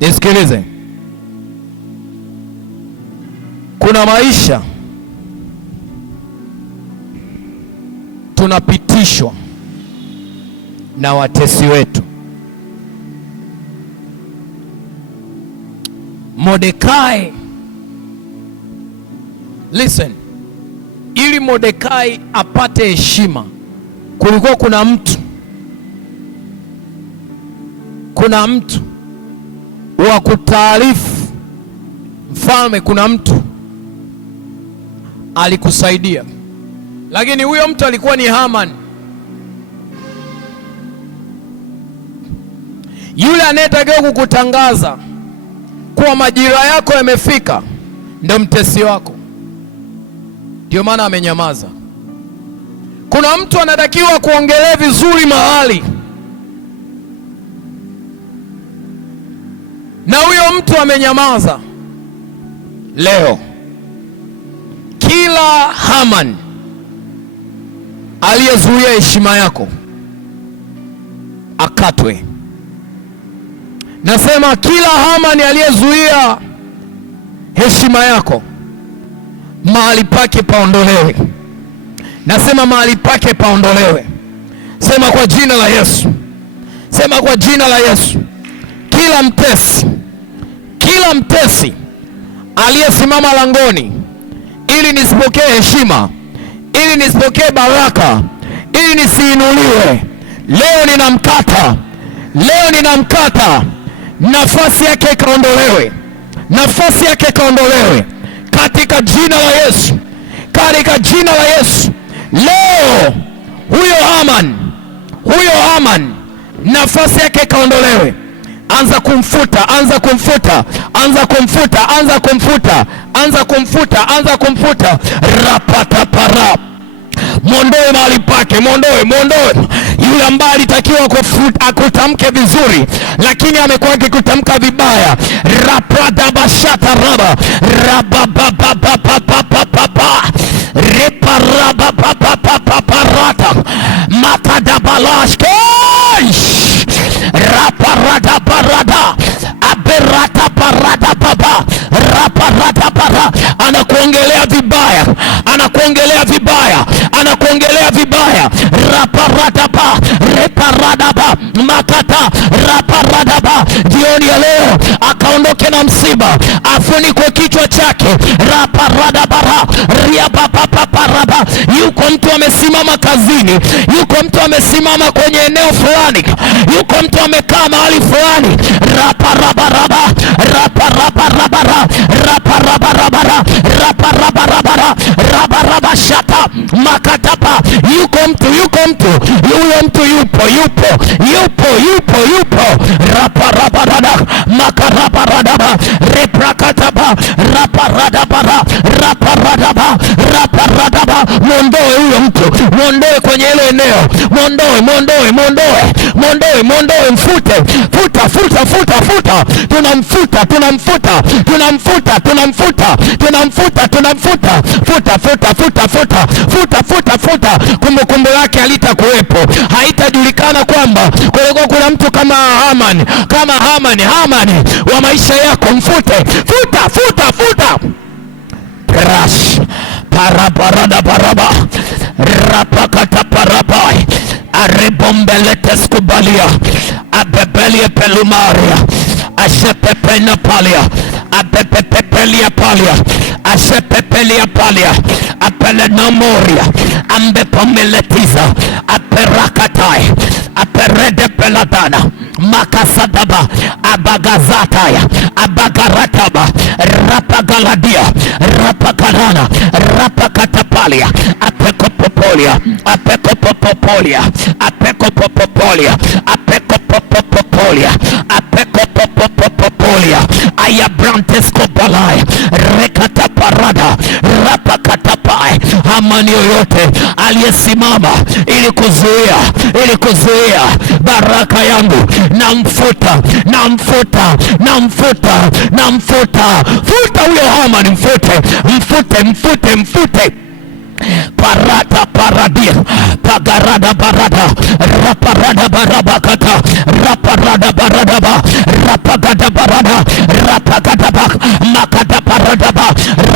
Nisikilize. Kuna maisha tunapitishwa na watesi wetu. Mordekai, listen, ili Mordekai apate heshima, kulikuwa kuna mtu wa kutaarifu mfalme, kuna mtu alikusaidia, lakini huyo mtu alikuwa ni Haman. Yule anayetakiwa kukutangaza kuwa majira yako yamefika ndio mtesi wako. Ndio maana amenyamaza. Kuna mtu anatakiwa kuongelea vizuri mahali, na huyo mtu amenyamaza. Leo kila Haman aliyezuia heshima yako akatwe. Nasema kila Haman aliyezuia heshima yako mahali pake paondolewe. Nasema mahali pake paondolewe. Sema kwa jina la Yesu. Sema kwa jina la Yesu. Kila mtesi aliyesimama langoni ili nisipokee heshima, ili nisipokee baraka, ili nisiinuliwe, leo ninamkata. Nafasi yake ikaondolewe katika jina la Yesu, katika jina la Yesu. Leo huyo Haman nafasi yake ikaondolewe. Anza kumfuta. Rapata para, mwondoe mahali pake, mwondoe. Yule ambaye alitakiwa akutamke vizuri, lakini amekuwa akikutamka vibaya. Rapada bashata raba rabababababababa reparabababababata makadabalash raparada barada aberata barada baba raparada bara. Anakuongelea vibaya raparada ba reparada ba makata raparada ba. Jioni ya leo akaondoke na msiba, afunikwe kichwa chake. Raparada bara riapapaparaba. Yuko mtu amesimama kazini, yuko mtu amesimama kwenye eneo fulani, yuko mtu amekaa mahali fulani. Raparabaraba raparabarabara raparabarabara raparabarabara rabarabashata makatapa. Yuko mtu huyo mtu yupo raparabarada makarabarada reprakataba raparadabara raparadaba. Mwondoe huyo mtu, mwondoe kwenye hilo eneo, mwondoe, mfute, futa. Tunamfuta. Kumbukumbu lake halitakuwepo, haitajulikana kwamba kulikuwa kuna mtu kama Haman wa maisha yako. Mfute, futa. Crash parabarada baraba rapakata parabai arebombeletes kubalia abebelia pelumaria ashepepena palia abepepelia palia ashepepelia palia apelenamoria ambepomeletiza aperakatai aperede peladana makasadaba abagazataya abagarataba rapagaladia rapakarana rapakatapalia apekopopolia ayabrantescobalaya rekataparada rapakatapae. Hamani yoyote aliyesimama ili kuzuia baraka yangu, namfuta. Futa huyo Hamani, mfute parata paradia pagarada barada raparada barabakata raparada baradaba rapagada barada rapagadaba makada baradaba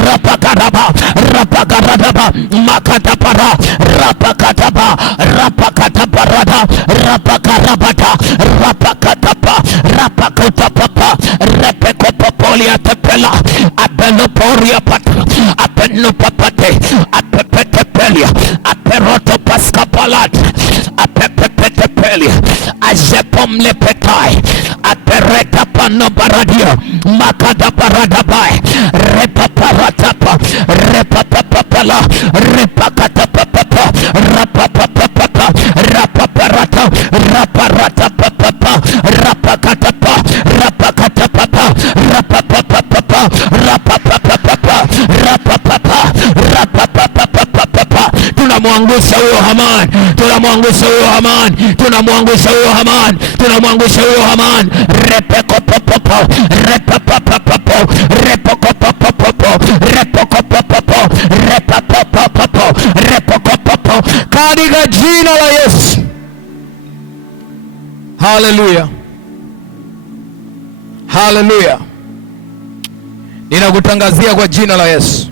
rapagadaba rapagadaba makada para rapakataba rapakabarada rapakarabata rapakatapa rapakotapa repekopopolia tepela abeloporia pata abenopapate apepetepelia aperoto paskapalat apepetepelia azepomlepetai apereta panobaradia makada baradabai repaparatapa repapapapala repakatapapapa rapapapapa rapaparata raparatapapapa rapakatapa rapakatapapa rapapapapa rapapapapa rapapapa rapapapapa. Tunamwangusha huyo Haman, tunamwangusha huyo Haman, tunamwangusha huyo Haman, tunamwangusha huyo Haman. Repekopopopo repapapapo repokopopopo repokopopopo repapapapo repokopopo katika jina la Yesu. Haleluya, haleluya. Ninakutangazia kwa jina la Yesu,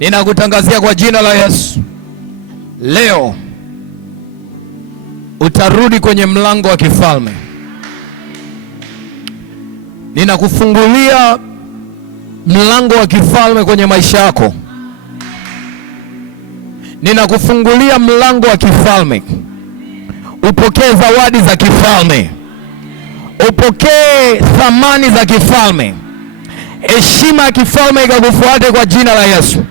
ninakutangazia kwa jina la Yesu, leo utarudi kwenye mlango wa kifalme. Ninakufungulia mlango wa kifalme kwenye maisha yako. Ninakufungulia mlango wa kifalme. Upokee zawadi za kifalme, upokee thamani za kifalme, heshima ya kifalme ikakufuate kwa jina la Yesu.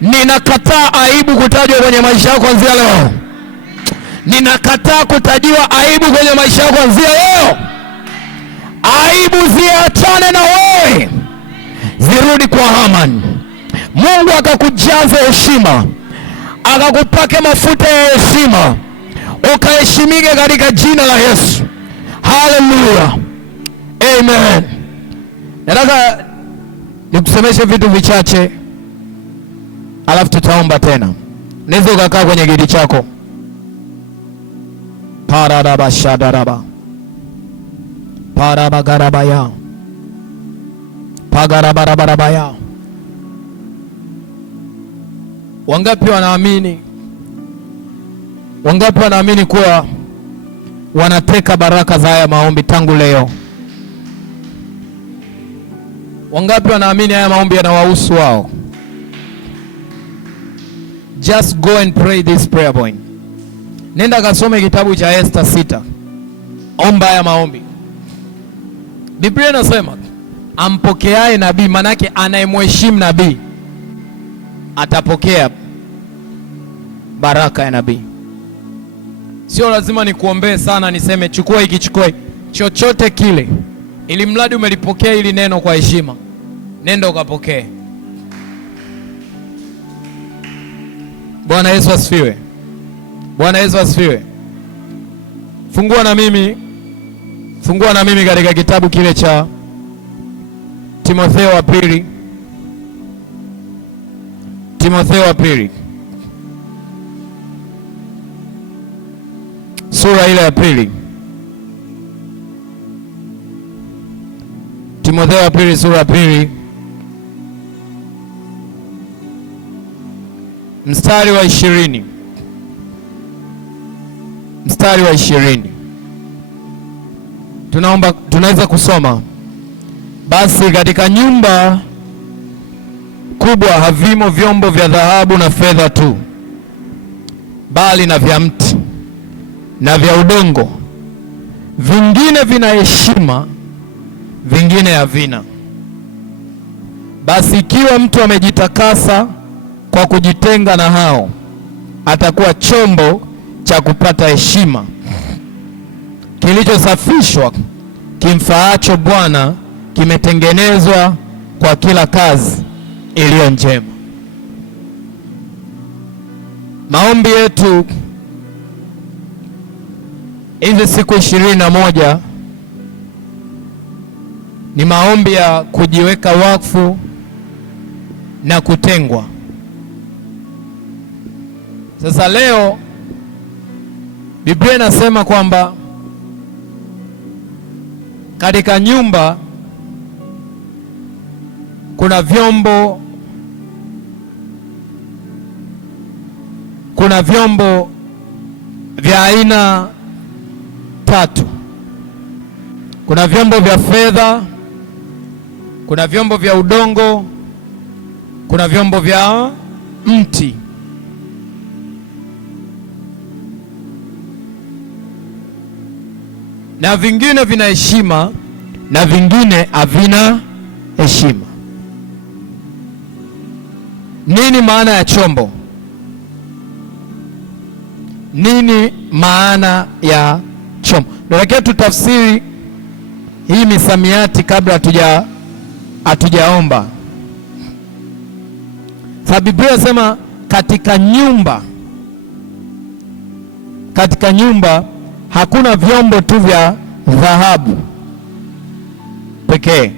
Ninakataa aibu kutajwa kwenye maisha yako kuanzia leo. Ninakataa kutajiwa aibu kwenye maisha yako kuanzia leo. Aibu ziachane na wewe, zirudi kwa Haman. Mungu akakujaze heshima, akakupake mafuta ya heshima, ukaheshimike katika jina la Yesu. Haleluya, amen. Nataka nikusemeshe vitu vichache, alafu tutaomba tena. Naweza ukakaa kwenye kiti chako. Paradaba shadaraba parabagarabaya pagarabarabaya. Wangapi wanaamini, wangapi wanaamini kuwa wanateka baraka za haya maombi tangu leo? Wangapi wanaamini haya maombi yanawahusu wao? Just go and pray this prayer point. Nenda kasome kitabu cha Esther 6. Omba haya maombi. Biblia inasema ampokeaye nabii, manake anayemheshimu nabii, atapokea baraka ya nabii. Sio lazima nikuombee sana niseme chukua hiki chukua chochote kile, ili mradi umelipokea hili neno kwa heshima, nenda ukapokee. Bwana Yesu asifiwe. Bwana Yesu asifiwe. Fungua na mimi katika kitabu kile cha Timotheo wa pili. Timotheo wa pili sura ile ya pili. Timotheo wa pili sura ya pili mstari wa 20. Mstari wa 20. Tunaweza kusoma, basi katika nyumba kubwa havimo vyombo vya dhahabu na fedha tu, bali na vya mti na vya udongo, vingine vina heshima, vingine havina. Basi ikiwa mtu amejitakasa kwa kujitenga na hao, atakuwa chombo cha kupata heshima, kilichosafishwa, kimfaacho Bwana, kimetengenezwa kwa kila kazi iliyo njema. Maombi yetu hizi siku 21 ni maombi ya kujiweka wakfu na kutengwa. Sasa leo Biblia inasema kwamba katika nyumba kuna vyombo vya aina tatu. Kuna vyombo vya fedha, kuna vyombo vya udongo, kuna vyombo vya mti. Na vingine vina heshima na vingine havina heshima. Nini maana ya chombo? Nini maana ya chombo? Ndio tutafsiri hii misamiati kabla hatujaomba. Sababu Biblia inasema katika nyumba hakuna vyombo tu vya dhahabu pekee.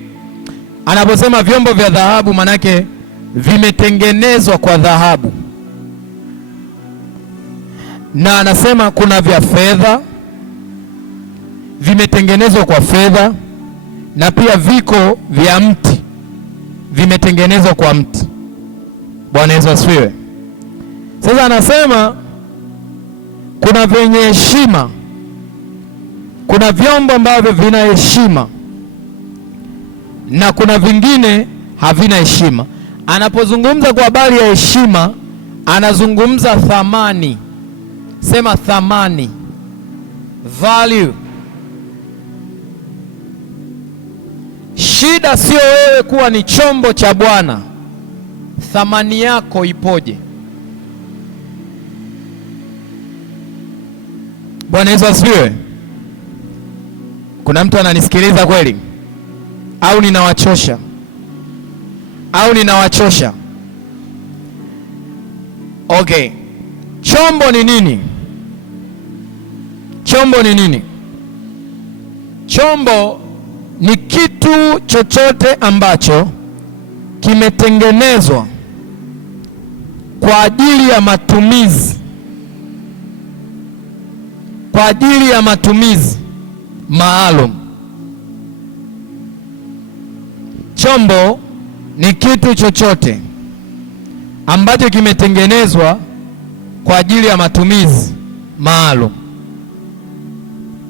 Anaposema vyombo vya dhahabu, manake vimetengenezwa kwa dhahabu. Na anasema kuna vya fedha, vimetengenezwa kwa fedha, na pia viko vya mti, vimetengenezwa kwa mti. Bwana Yesu asifiwe. Sasa anasema kuna vyenye heshima, kuna vyombo ambavyo vina heshima na kuna vingine havina heshima. Anapozungumza kwa habari ya heshima, anazungumza thamani. Sema thamani, value. Shida sio wewe kuwa ni chombo cha Bwana, thamani yako ipoje? Bwana Yesu asifiwe. Kuna mtu ananisikiliza kweli? Au ninawachosha? Okay. Chombo ni nini? Chombo ni kitu chochote ambacho kimetengenezwa kwa ajili ya matumizi maalum. Chombo ni kitu chochote ambacho kimetengenezwa kwa ajili ya matumizi maalum.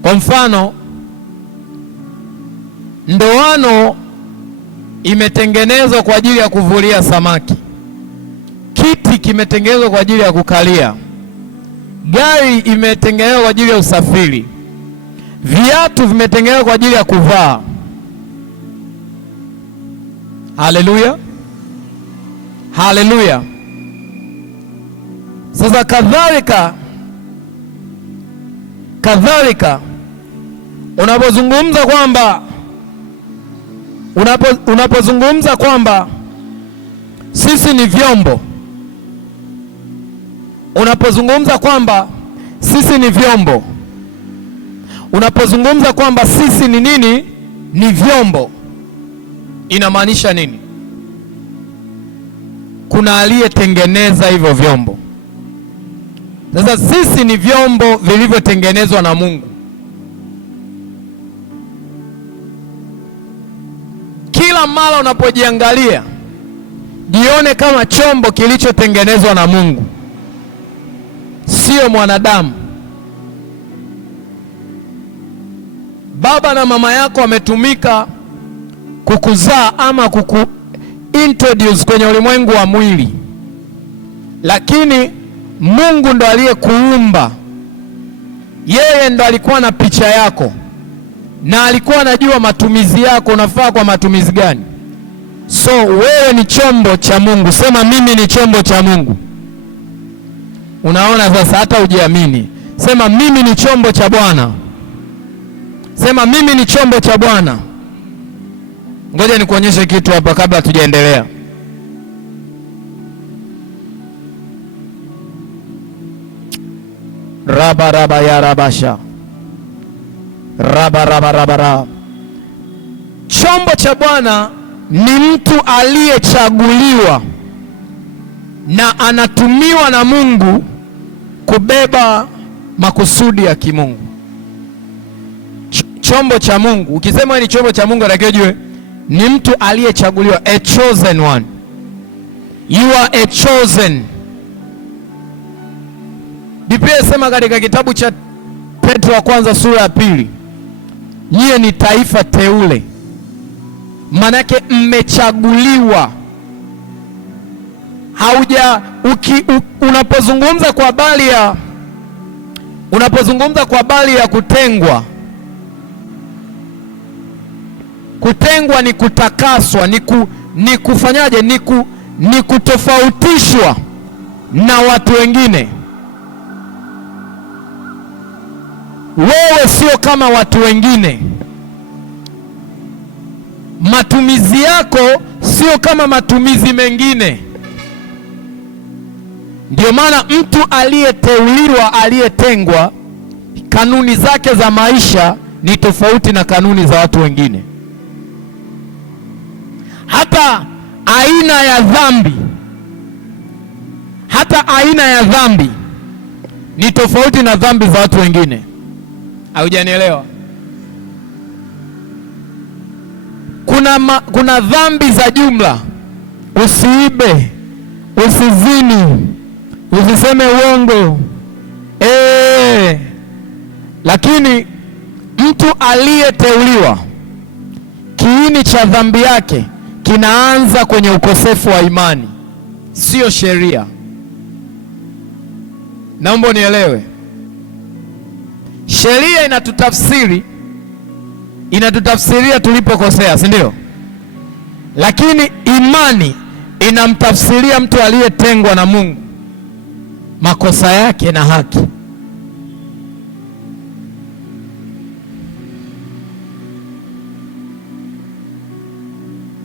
Kwa mfano, ndoano imetengenezwa kwa ajili ya kuvulia samaki. Kiti kimetengenezwa kwa ajili ya kukalia. Gari imetengenezwa kwa ajili ya usafiri. Viatu vimetengenezwa kwa ajili ya kuvaa. Haleluya, haleluya. Sasa kadhalika unapozungumza kwamba sisi ni vyombo, unapozungumza kwamba sisi ni nini? Ni vyombo. Inamaanisha nini? Kuna aliyetengeneza hivyo vyombo. Sasa sisi ni vyombo vilivyotengenezwa na Mungu. Kila mara unapojiangalia, jione kama chombo kilichotengenezwa na Mungu, sio mwanadamu. Baba na mama yako wametumika kukuzaa ama introduce kwenye ulimwengu wa mwili, lakini Mungu ndo aliyekuumba. Yeye ndo alikuwa na picha yako na alikuwa anajua matumizi yako, unafaa kwa matumizi gani. So wewe ni chombo cha Mungu. Sema mimi ni chombo cha Mungu. Unaona sasa, hata ujiamini. Sema mimi ni chombo cha Bwana. Sema mimi ni chombo cha Bwana. Ngoja nikuonyeshe kitu hapa kabla tujaendelea. Raba ya rabasha. Raba. Chombo cha Bwana ni mtu aliyechaguliwa na anatumiwa na Mungu kubeba makusudi ya kimungu. Chombo cha Mungu, ukisema ni chombo cha Mungu, atakayejue ni mtu aliyechaguliwa, a chosen one. You are a chosen. Biblia inasema katika kitabu cha Petro wa kwanza sura ya 2, nyie ni taifa teule. Maana yake mmechaguliwa. Unapozungumza kwa habari ya kutengwa, kutengwa ni kutakaswa, ni kufanyaje? Ni kutofautishwa na watu wengine. Wewe sio kama watu wengine. Matumizi yako sio kama matumizi mengine. Ndio maana mtu aliyeteuliwa, aliyetengwa, kanuni zake za maisha ni tofauti na kanuni za watu wengine. Hata aina ya dhambi ni tofauti na dhambi za watu wengine. Haujanielewa? Kuna dhambi za jumla: usiibe, usizini, usiseme uongo. Lakini mtu aliyeteuliwa, kiini cha dhambi yake kinaanza kwenye ukosefu wa imani, sio sheria. Naomba nielewe. Sheria inatutafsiria tulipokosea, si ndio? Lakini imani inamtafsiria mtu aliyetengwa na Mungu makosa yake na haki.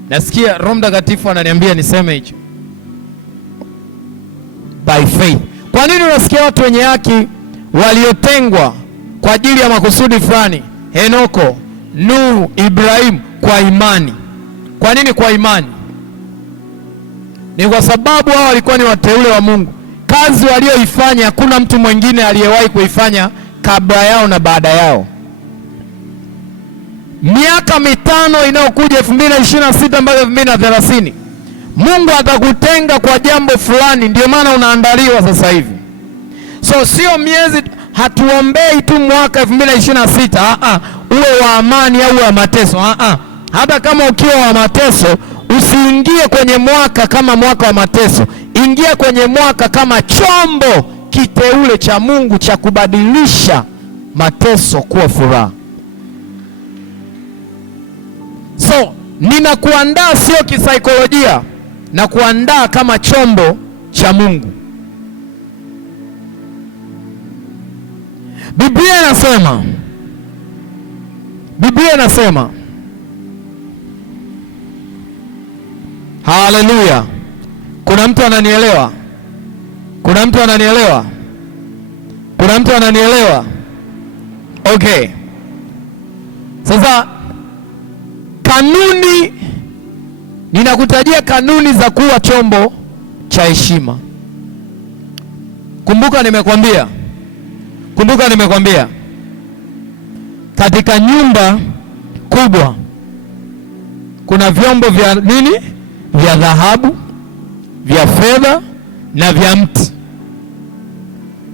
Nasikia Roho Mtakatifu ananiambia niseme hicho. By faith. Kwa nini unasikia watu wenye haki waliotengwa kwa ajili ya makusudi fulani? Henoko, Nuhu, Ibrahimu, kwa imani. Kwa nini kwa imani? Ni kwa sababu hao walikuwa ni wateule wa Mungu. Kazi walioifanya hakuna mtu mwingine aliyewahi kuifanya kabla yao na baada yao. Miaka mitano inayokuja 2026 mpaka 2030, Mungu atakutenga kwa jambo fulani. Ndio maana unaandaliwa sasa hivi. So sio miezi, hatuombei tu mwaka 2026 uwe wa amani au wa mateso. Hata kama ukiwa wa mateso, usiingie kwenye mwaka kama mwaka wa mateso. Ingia kwenye mwaka kama chombo kiteule cha Mungu cha kubadilisha mateso kuwa furaha. So ninakuandaa sio kisaikolojia, na kuandaa kama chombo cha Mungu. Biblia inasema haleluya. Kuna mtu ananielewa? Okay. Sasa kanuni, ninakutajia kanuni za kuwa chombo cha heshima. Kumbuka nimekwambia katika nyumba kubwa kuna vyombo vya nini? Vya dhahabu, vya fedha na vya mti.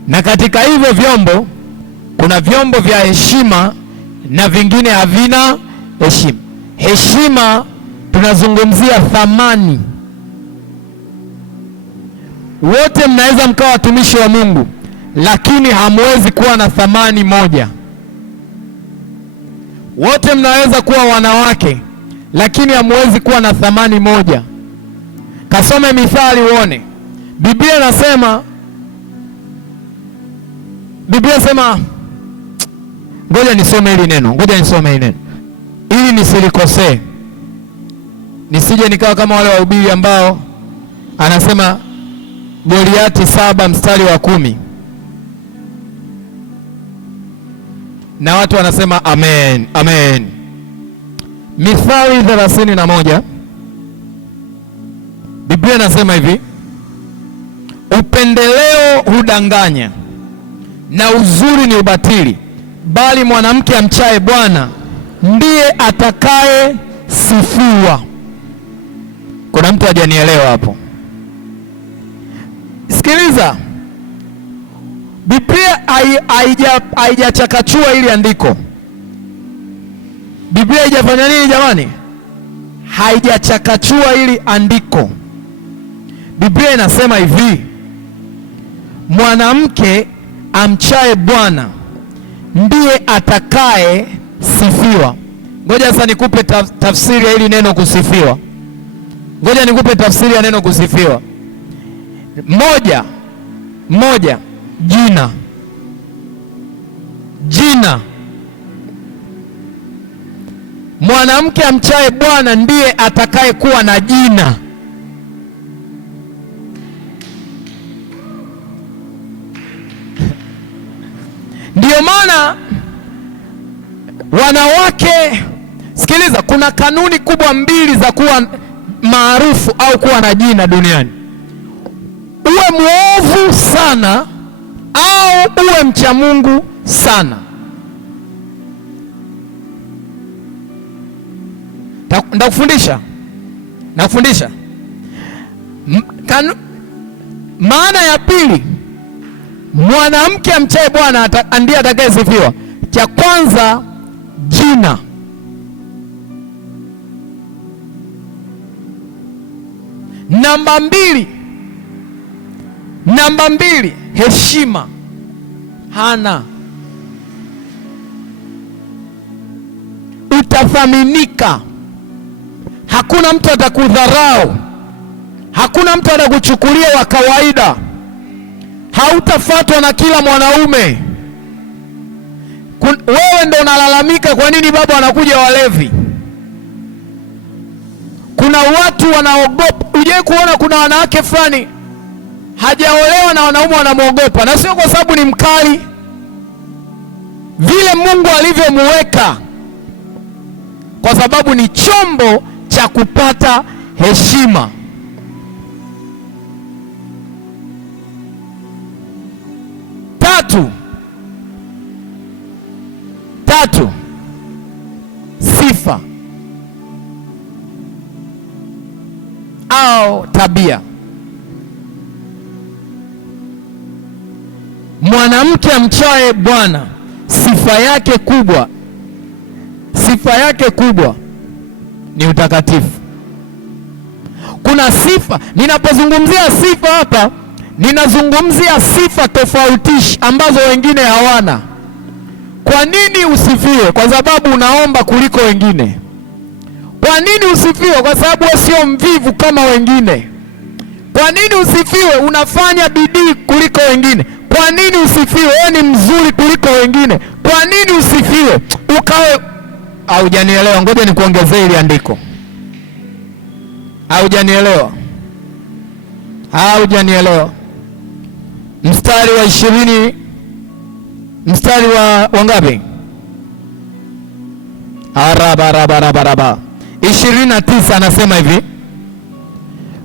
Na katika hivyo vyombo kuna vyombo vya heshima na vingine havina heshima. Heshima tunazungumzia thamani. Wote mnaweza mkawa watumishi wa Mungu, lakini hamwezi kuwa na thamani moja. Wote mnaweza kuwa wanawake, lakini hamwezi kuwa na thamani moja. Kasome Mithali uone. Biblia inasema ngoja nisome hili neno ili nisilikosee, nisije nikawa kama wale wahubiri ambao anasema Goliati 7 mstari wa 10 na watu wanasema amen, amen. Mithali 31, Biblia inasema hivi: upendeleo hudanganya, na uzuri ni ubatili, bali mwanamke amchaye Bwana ndiye atakaye sifiwa. Kuna mtu hajanielewa hapo? Sikiliza, Biblia haijachakachua ili andiko. Biblia haijafanya nini jamani? Haijachakachua ili andiko. Biblia inasema hivi, mwanamke amchaye Bwana ndiye atakaye sifiwa. Ngoja sasa nikupe tafsiri ya hili neno kusifiwa. Ngoja nikupe tafsiri ya neno kusifiwa. Moja, jina. Jina. Mwanamke amchaye Bwana ndiye atakaye kuwa na jina. Ndiyo maana wanawake, sikiliza, kuna kanuni kubwa mbili za kuwa maarufu au kuwa na jina duniani. Uwe mwovu sana au uwe mcha Mungu sana. Nakufundisha. Maana ya pili, mwanamke amchaye Bwana ndiye atakayesifiwa. Cha kwanza, jina. Namba mbili, heshima. Hana, utathaminika. Hakuna mtu atakudharau, hakuna mtu atakuchukulia wa kawaida. Hautafuatwa na kila mwanaume. Wewe ndo unalalamika kwa nini baba wanakuja walevi. Kuna watu wanaogopa. Uje kuona kuna wanawake fulani hajaolewa na wanaume wanamwogopa, na sio kwa sababu ni mkali, vile Mungu alivyomuweka, kwa sababu ni chombo cha kupata heshima. Tatu, sifa au tabia. Mwanamke amchaye Bwana, sifa yake kubwa ni utakatifu. Kuna sifa, ninapozungumzia sifa hapa, ninazungumzia sifa tofautishi ambazo wengine hawana. Kwa nini usifiwe? Kwa sababu unaomba kuliko wengine. Kwa nini usifiwe? Kwa sababu wewe sio mvivu kama wengine. Kwa nini usifiwe? Unafanya bidii kuliko wengine. Kwa nini usifiwe? Wewe ni mzuri kuliko wengine. Kwa nini usifiwe? Ukawe haujanielewa. Ngoja nikuongezee ili andiko. Haujanielewa. Mstari wa 20, mstari wa ngapi? 29 anasema hivi,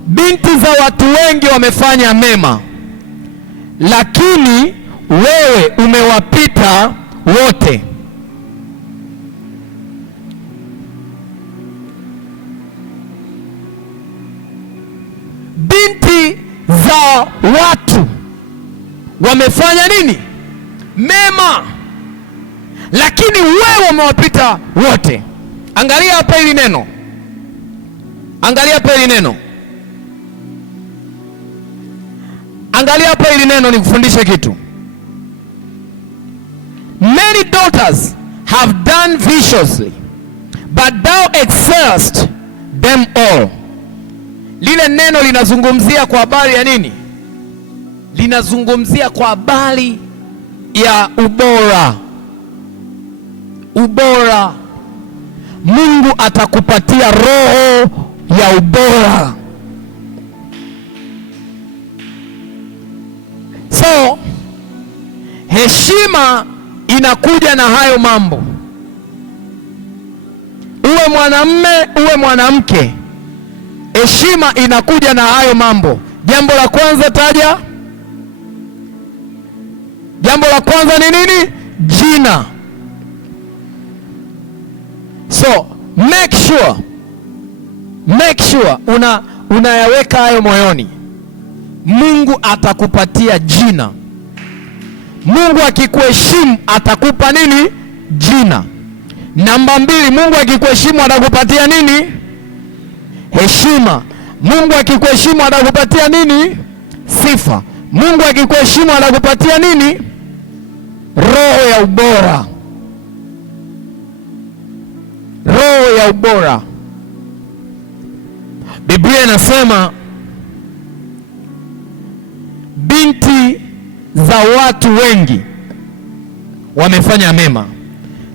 binti za watu wengi wamefanya mema, lakini wewe umewapita wote. Binti za watu wamefanya nini? Mema, lakini wewe umewapita wote. Angalia hapa hili neno. Angalia hapa hili neno nikufundishe kitu. Many daughters have done viciously, but thou excellest them all. Lile neno linazungumzia kwa habari ya nini? Linazungumzia kwa habari ya ubora. Mungu atakupatia roho ya ubora. So heshima inakuja na hayo mambo. Uwe mwanamume, uwe mwanamke, heshima inakuja na hayo mambo. Jambo la kwanza taja. Jambo la kwanza ni nini? Jina. So make sure unayaweka hayo moyoni. Mungu atakupatia jina. Mungu akikuheshimu atakupa nini? Jina. Namba 2, Mungu akikuheshimu atakupatia nini? Heshima. Mungu akikuheshimu atakupatia nini? Sifa. Mungu akikuheshimu atakupatia nini? Roho ya ubora. Roho ya ubora. Biblia inasema binti za watu wengi wamefanya mema,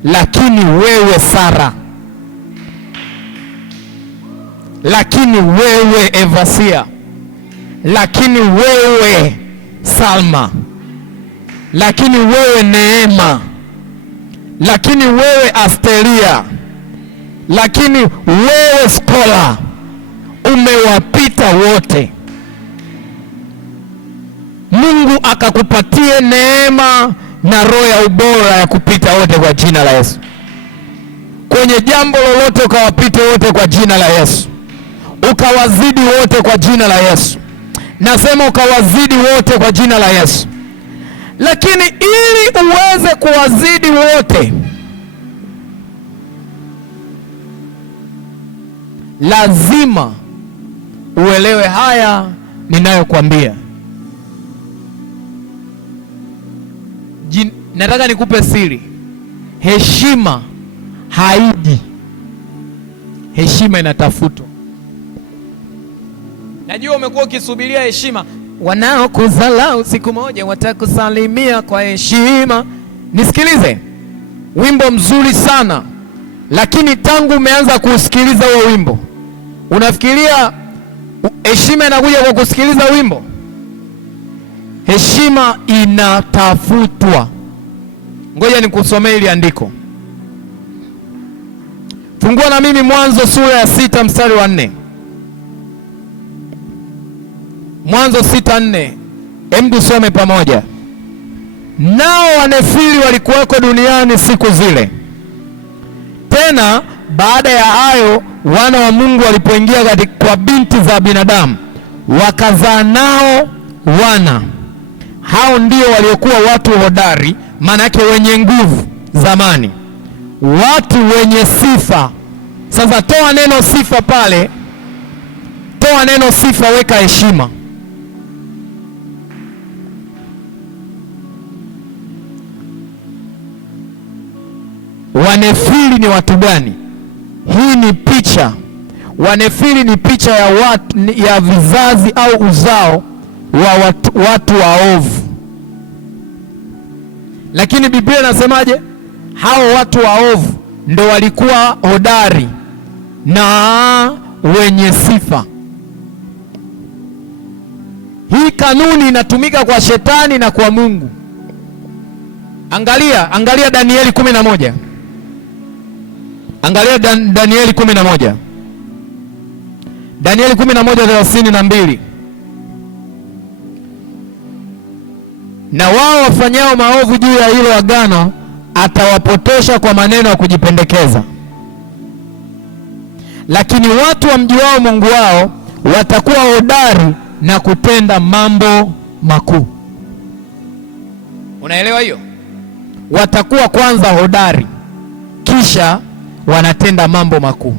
lakini wewe Sara, lakini wewe Evasia, lakini wewe Salma, lakini wewe Neema, lakini wewe Asteria, lakini wewe Skola, umewapita wote. Mungu akakupatie neema na roho ya ubora ya kupita wote kwa jina la Yesu. Kwenye jambo lolote ukawapite wote kwa jina la Yesu. Ukawazidi wote kwa jina la Yesu. Nasema ukawazidi wote kwa jina la Yesu. Lakini ili uweze kuwazidi wote, lazima uelewe haya ninayokuambia. Nataka nikupe siri. Heshima haiji, heshima inatafutwa. Najua umekuwa ukisubiria heshima. Wanaokuzalau siku moja watakusalimia kwa heshima. Nisikilize, wimbo mzuri sana, lakini tangu umeanza kusikiliza huo wimbo, unafikiria heshima inakuja kwa kusikiliza wimbo? Heshima inatafutwa. Ngoja nikusomee ili andiko. Fungua na mimi Mwanzo sura ya 6 mstari wa 4. Mwanzo 6:4. Hebu tusome pamoja. Nao Wanefili walikuwako duniani siku zile. Tena baada ya hayo wana wa Mungu walipoingia kwa binti za binadamu, wakazaa nao wana. Hao ndio waliokuwa watu hodari, maana yake wenye nguvu zamani, watu wenye sifa. Sasa toa neno sifa pale, toa neno sifa, weka heshima. Wanefili ni watu gani? Hii ni picha. Wanefili ni picha ya watu, ya vizazi au uzao wa watu waovu. Lakini Biblia inasemaje? Hao watu waovu ndo walikuwa hodari na wenye sifa. Hii kanuni inatumika kwa shetani na kwa Mungu. Angalia Danieli 11. Angalia Danieli 11. Danieli 11:32. Na wao wafanyao maovu juu ya hilo agano atawapotosha kwa maneno ya kujipendekeza, lakini watu wamjuao Mungu wao watakuwa hodari na kutenda mambo makuu. Unaelewa hiyo? Watakuwa kwanza hodari, kisha wanatenda mambo makuu.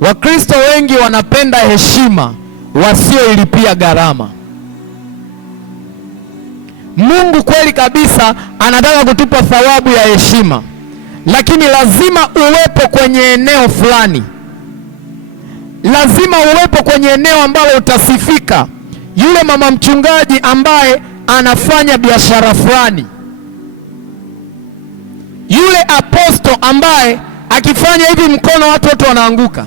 Wakristo wengi wanapenda heshima wasioilipia gharama. Mungu kweli kabisa anataka kutupa thawabu ya heshima, lakini lazima uwepo kwenye eneo fulani. Lazima uwepo kwenye eneo ambalo utasifika. Yule mama mchungaji ambaye anafanya biashara fulani, yule aposto ambaye akifanya hivi mkono watu wote wanaanguka.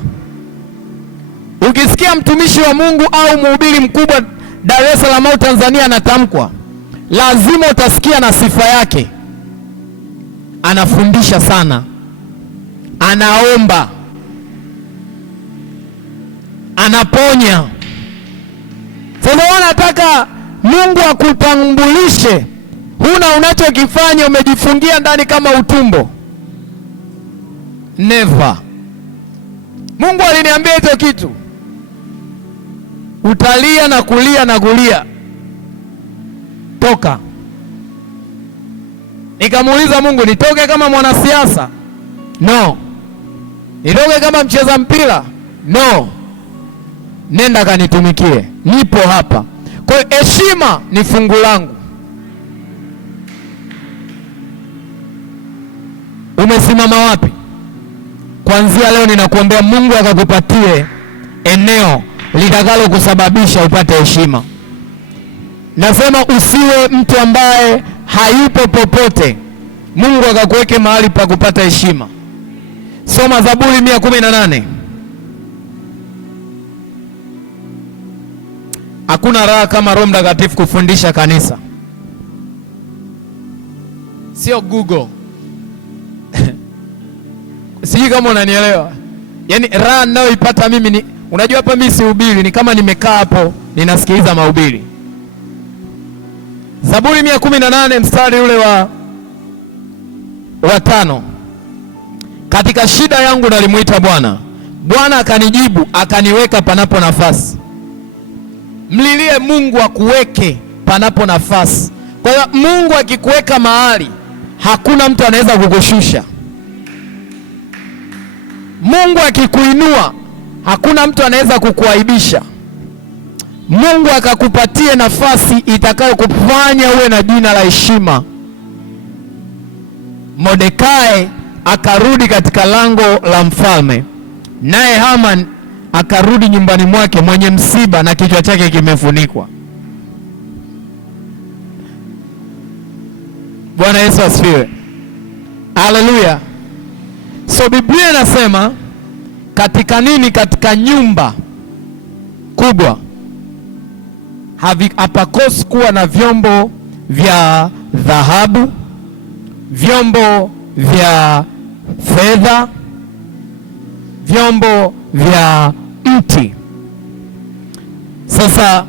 Ukisikia mtumishi wa Mungu au mhubiri mkubwa Dar es Salaam au Tanzania anatamkwa, lazima utasikia na sifa yake. Anafundisha sana, anaomba, anaponya. Sasa wanataka Mungu akutambulishe, huna unachokifanya, umejifungia ndani kama utumbo. Never. Mungu aliniambia hicho kitu, utalia na kulia na kulia, toka. Nikamuuliza Mungu, nitoke kama mwanasiasa? No. Nitoke kama mcheza mpira? No. Nenda kanitumikie, nipo hapa. Kwa hiyo heshima ni fungu langu. Umesimama wapi? Kuanzia leo ninakuombea Mungu akakupatie eneo litakalo kusababisha upate heshima. Nasema usiwe mtu ambaye hayupo popote, Mungu akakuweke mahali pa kupata heshima. Soma Zaburi 118. Hakuna raha kama Roho Mtakatifu kufundisha kanisa, sio Google. Sijui kama unanielewa. Yaani raha ninayoipata mimi ni, unajua hapa mimi sihubiri, ni kama nimekaa hapo ninasikiliza mahubiri. Zaburi 118 mstari ule wa 5. Katika shida yangu nalimuita Bwana, Bwana akanijibu, akaniweka panapo nafasi. Mlilie Mungu akuweke panapo nafasi. Kwa hiyo Mungu akikuweka mahali, hakuna mtu anaweza kukushusha. Mungu akikuinua, hakuna mtu anaweza kukuaibisha. Mungu akakupatie nafasi itakayokufanya uwe na jina la heshima. Mordekai akarudi katika lango la mfalme, naye Haman akarudi nyumbani mwake mwenye msiba na kichwa chake kimefunikwa. Bwana Yesu asifiwe. Haleluya. So Biblia inasema katika nini? Katika nyumba kubwa hapakosi kuwa na vyombo vya dhahabu, vyombo vya fedha, vyombo vya mti. Sasa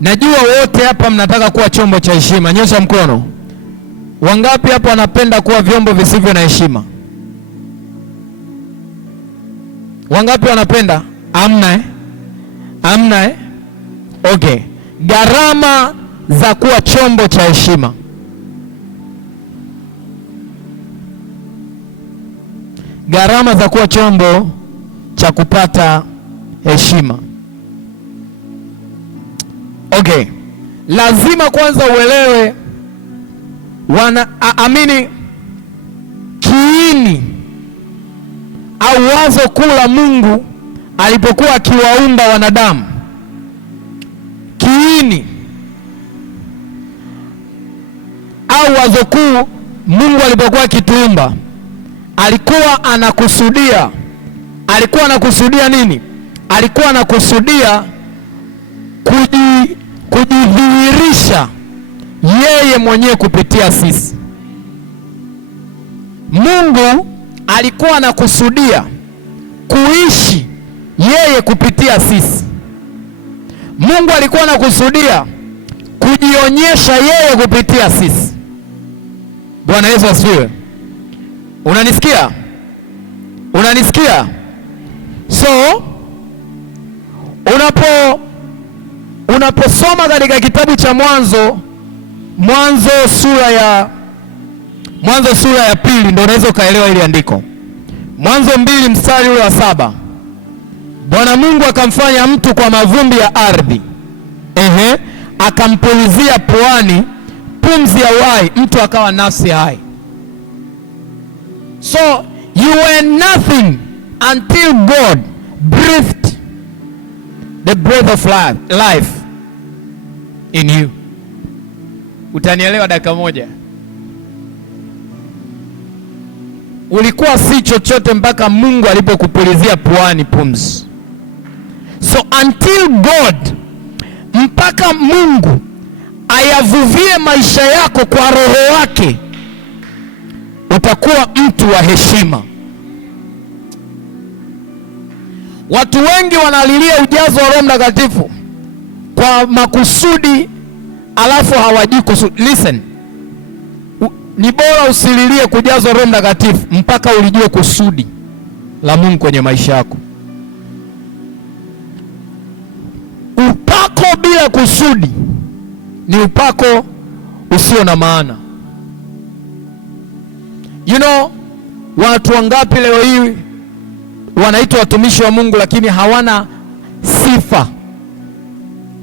najua wote hapa mnataka kuwa chombo cha heshima. Nyosha mkono. Wangapi hapa wanapenda kuwa vyombo visivyo na heshima? Wangapi wanapenda? Amna Amna Okay. Gharama za kuwa chombo cha heshima. Gharama za kuwa chombo cha kupata heshima. Okay. Lazima kwanza uelewe amini kiini au wazo kuu la Mungu alipokuwa akiwaumba wanadamu. Kiini au wazo kuu Mungu alipokuwa akituumba, alikuwa anakusudia nini? Alikuwa anakusudia kujidhihirisha yeye mwenyewe kupitia sisi. Mungu alikuwa anakusudia kuishi yeye kupitia sisi. Mungu alikuwa anakusudia kujionyesha yeye kupitia sisi. Bwana Yesu asifiwe. Unanisikia? Unanisikia? So unaposoma katika kitabu cha Mwanzo sura ya 2 ndio unaweza ukaelewa ile andiko. Mwanzo 2 mstari ule wa 7. Bwana Mungu akamfanya mtu kwa mavumbi ya ardhi. Akampulizia puani pumzi ya uhai, mtu akawa nafsi hai. So you were nothing until God breathed the breath of life in you. Utanielewa dakika moja. Ulikuwa si chochote mpaka Mungu alipokupulizia puani pumzi. So until God, mpaka Mungu ayavuvie maisha yako kwa roho wake, utakuwa mtu wa heshima. Watu wengi wanalilia ujazo wa Roho Mtakatifu kwa makusudi alafu hawajui kusudi. Listen, ni bora usililie kujazwa Roho Mtakatifu mpaka ulijue kusudi la Mungu kwenye maisha yako. Upako bila kusudi ni upako usio na maana. You know, watu wangapi leo hii wanaitwa watumishi wa Mungu lakini hawana sifa,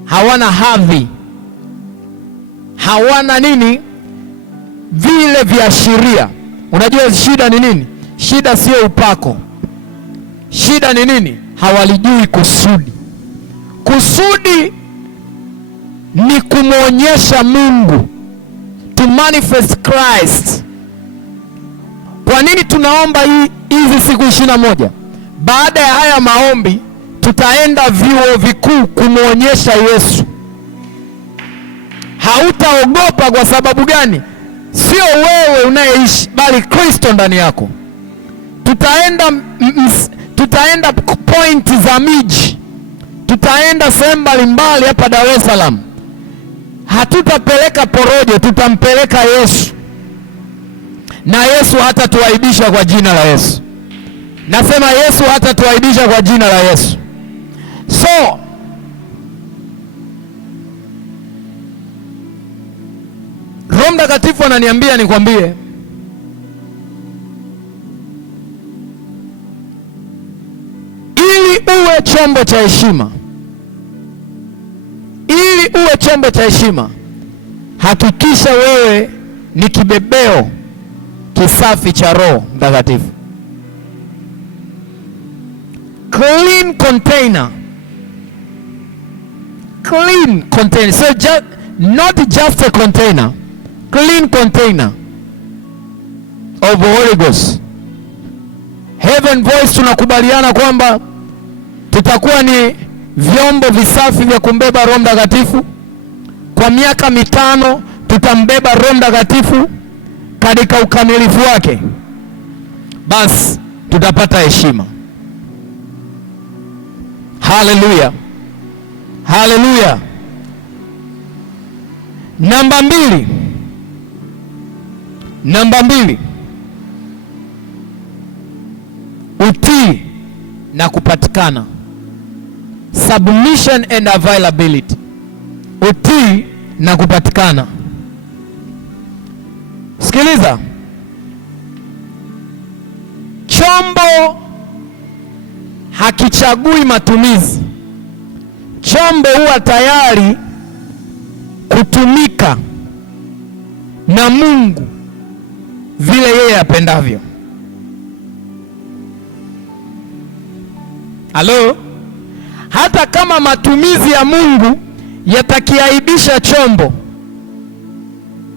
hawana hadhi, hawana nini, vile viashiria. Unajua shida ni nini? Shida sio upako. Shida ni nini? Hawalijui kusudi. Kusudi ni kumwonyesha Mungu, to manifest Christ. Kwa nini tunaomba hizi siku 21? Baada ya haya maombi tutaenda vyuo vikuu kumwonyesha Yesu. Hautaogopa. Kwa sababu gani? Sio wewe unayeishi, bali Kristo ndani yako. Tutaenda point za miji, tutaenda sehemu mbalimbali hapa Dar es Salaam. Hatutapeleka porojo, tutampeleka Yesu, na Yesu hatatuaibisha kwa jina la Yesu. Nasema Yesu hatatuaibisha kwa jina la Yesu. So Roho Mtakatifu ananiambia nikwambie, ili uwe chombo cha heshima, ili uwe chombo cha heshima, hakikisha wewe ni kibebeo kisafi cha Roho Mtakatifu. Clean container. Clean container. So not just a container. Clean container of the Holy Ghost. Heaven Voice tunakubaliana kwamba tutakuwa ni vyombo visafi vya kumbeba Roho Mtakatifu. Kwa miaka 5 tutambeba Roho Mtakatifu katika ukamilifu wake. Basi tutapata heshima. Haleluya. Haleluya. Namba 2. Utii na kupatikana. Submission and availability. Utii na kupatikana. Sikiliza. Chombo hakichagui matumizi. Chombo huwa tayari kutumika na Mungu vile yeye apendavyo. Halo? Hata kama matumizi ya Mungu yatakiaibisha chombo,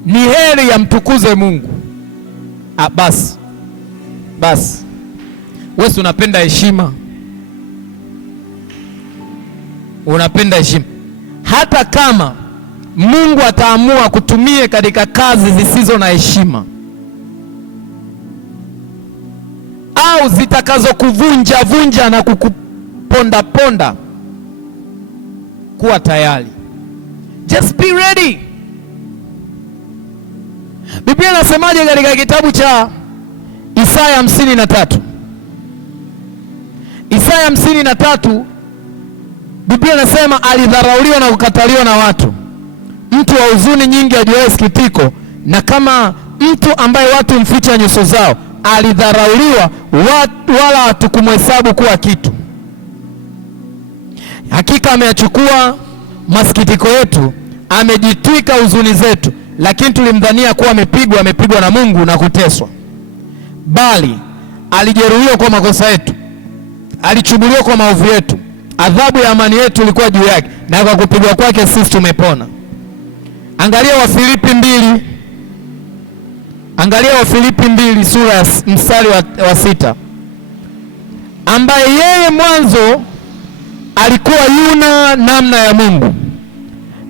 ni heri yamtukuze Mungu. Basi wewe unapenda heshima, unapenda heshima. Hata kama Mungu ataamua kutumie katika kazi zisizo na heshima au zitakazokuvunja na kukuponda, kuwa tayari. Just be ready. Biblia inasemaje katika kitabu cha Isaya 53? Isaya 53, Biblia inasema alidharauliwa na kukataliwa na watu, mtu wa huzuni nyingi, ajuaye sikitiko, na kama mtu ambaye watu mficha nyuso zao. Alidharauliwa, wala hatukumhesabu kuwa kitu. Hakika ameyachukua masikitiko yetu, amejitwika huzuni zetu, lakini tulimdhania kuwa amepigwa na Mungu na kuteswa. Bali alijeruhiwa kwa makosa yetu, alichubuliwa kwa maovu yetu, adhabu ya amani yetu ilikuwa juu yake, na kwa kupigwa kwake sisi tumepona. Angalia Wafilipi 2. Angalia Wafilipi 2 sura mstari wa 6. Ambaye yeye mwanzo alikuwa yuna namna ya Mungu,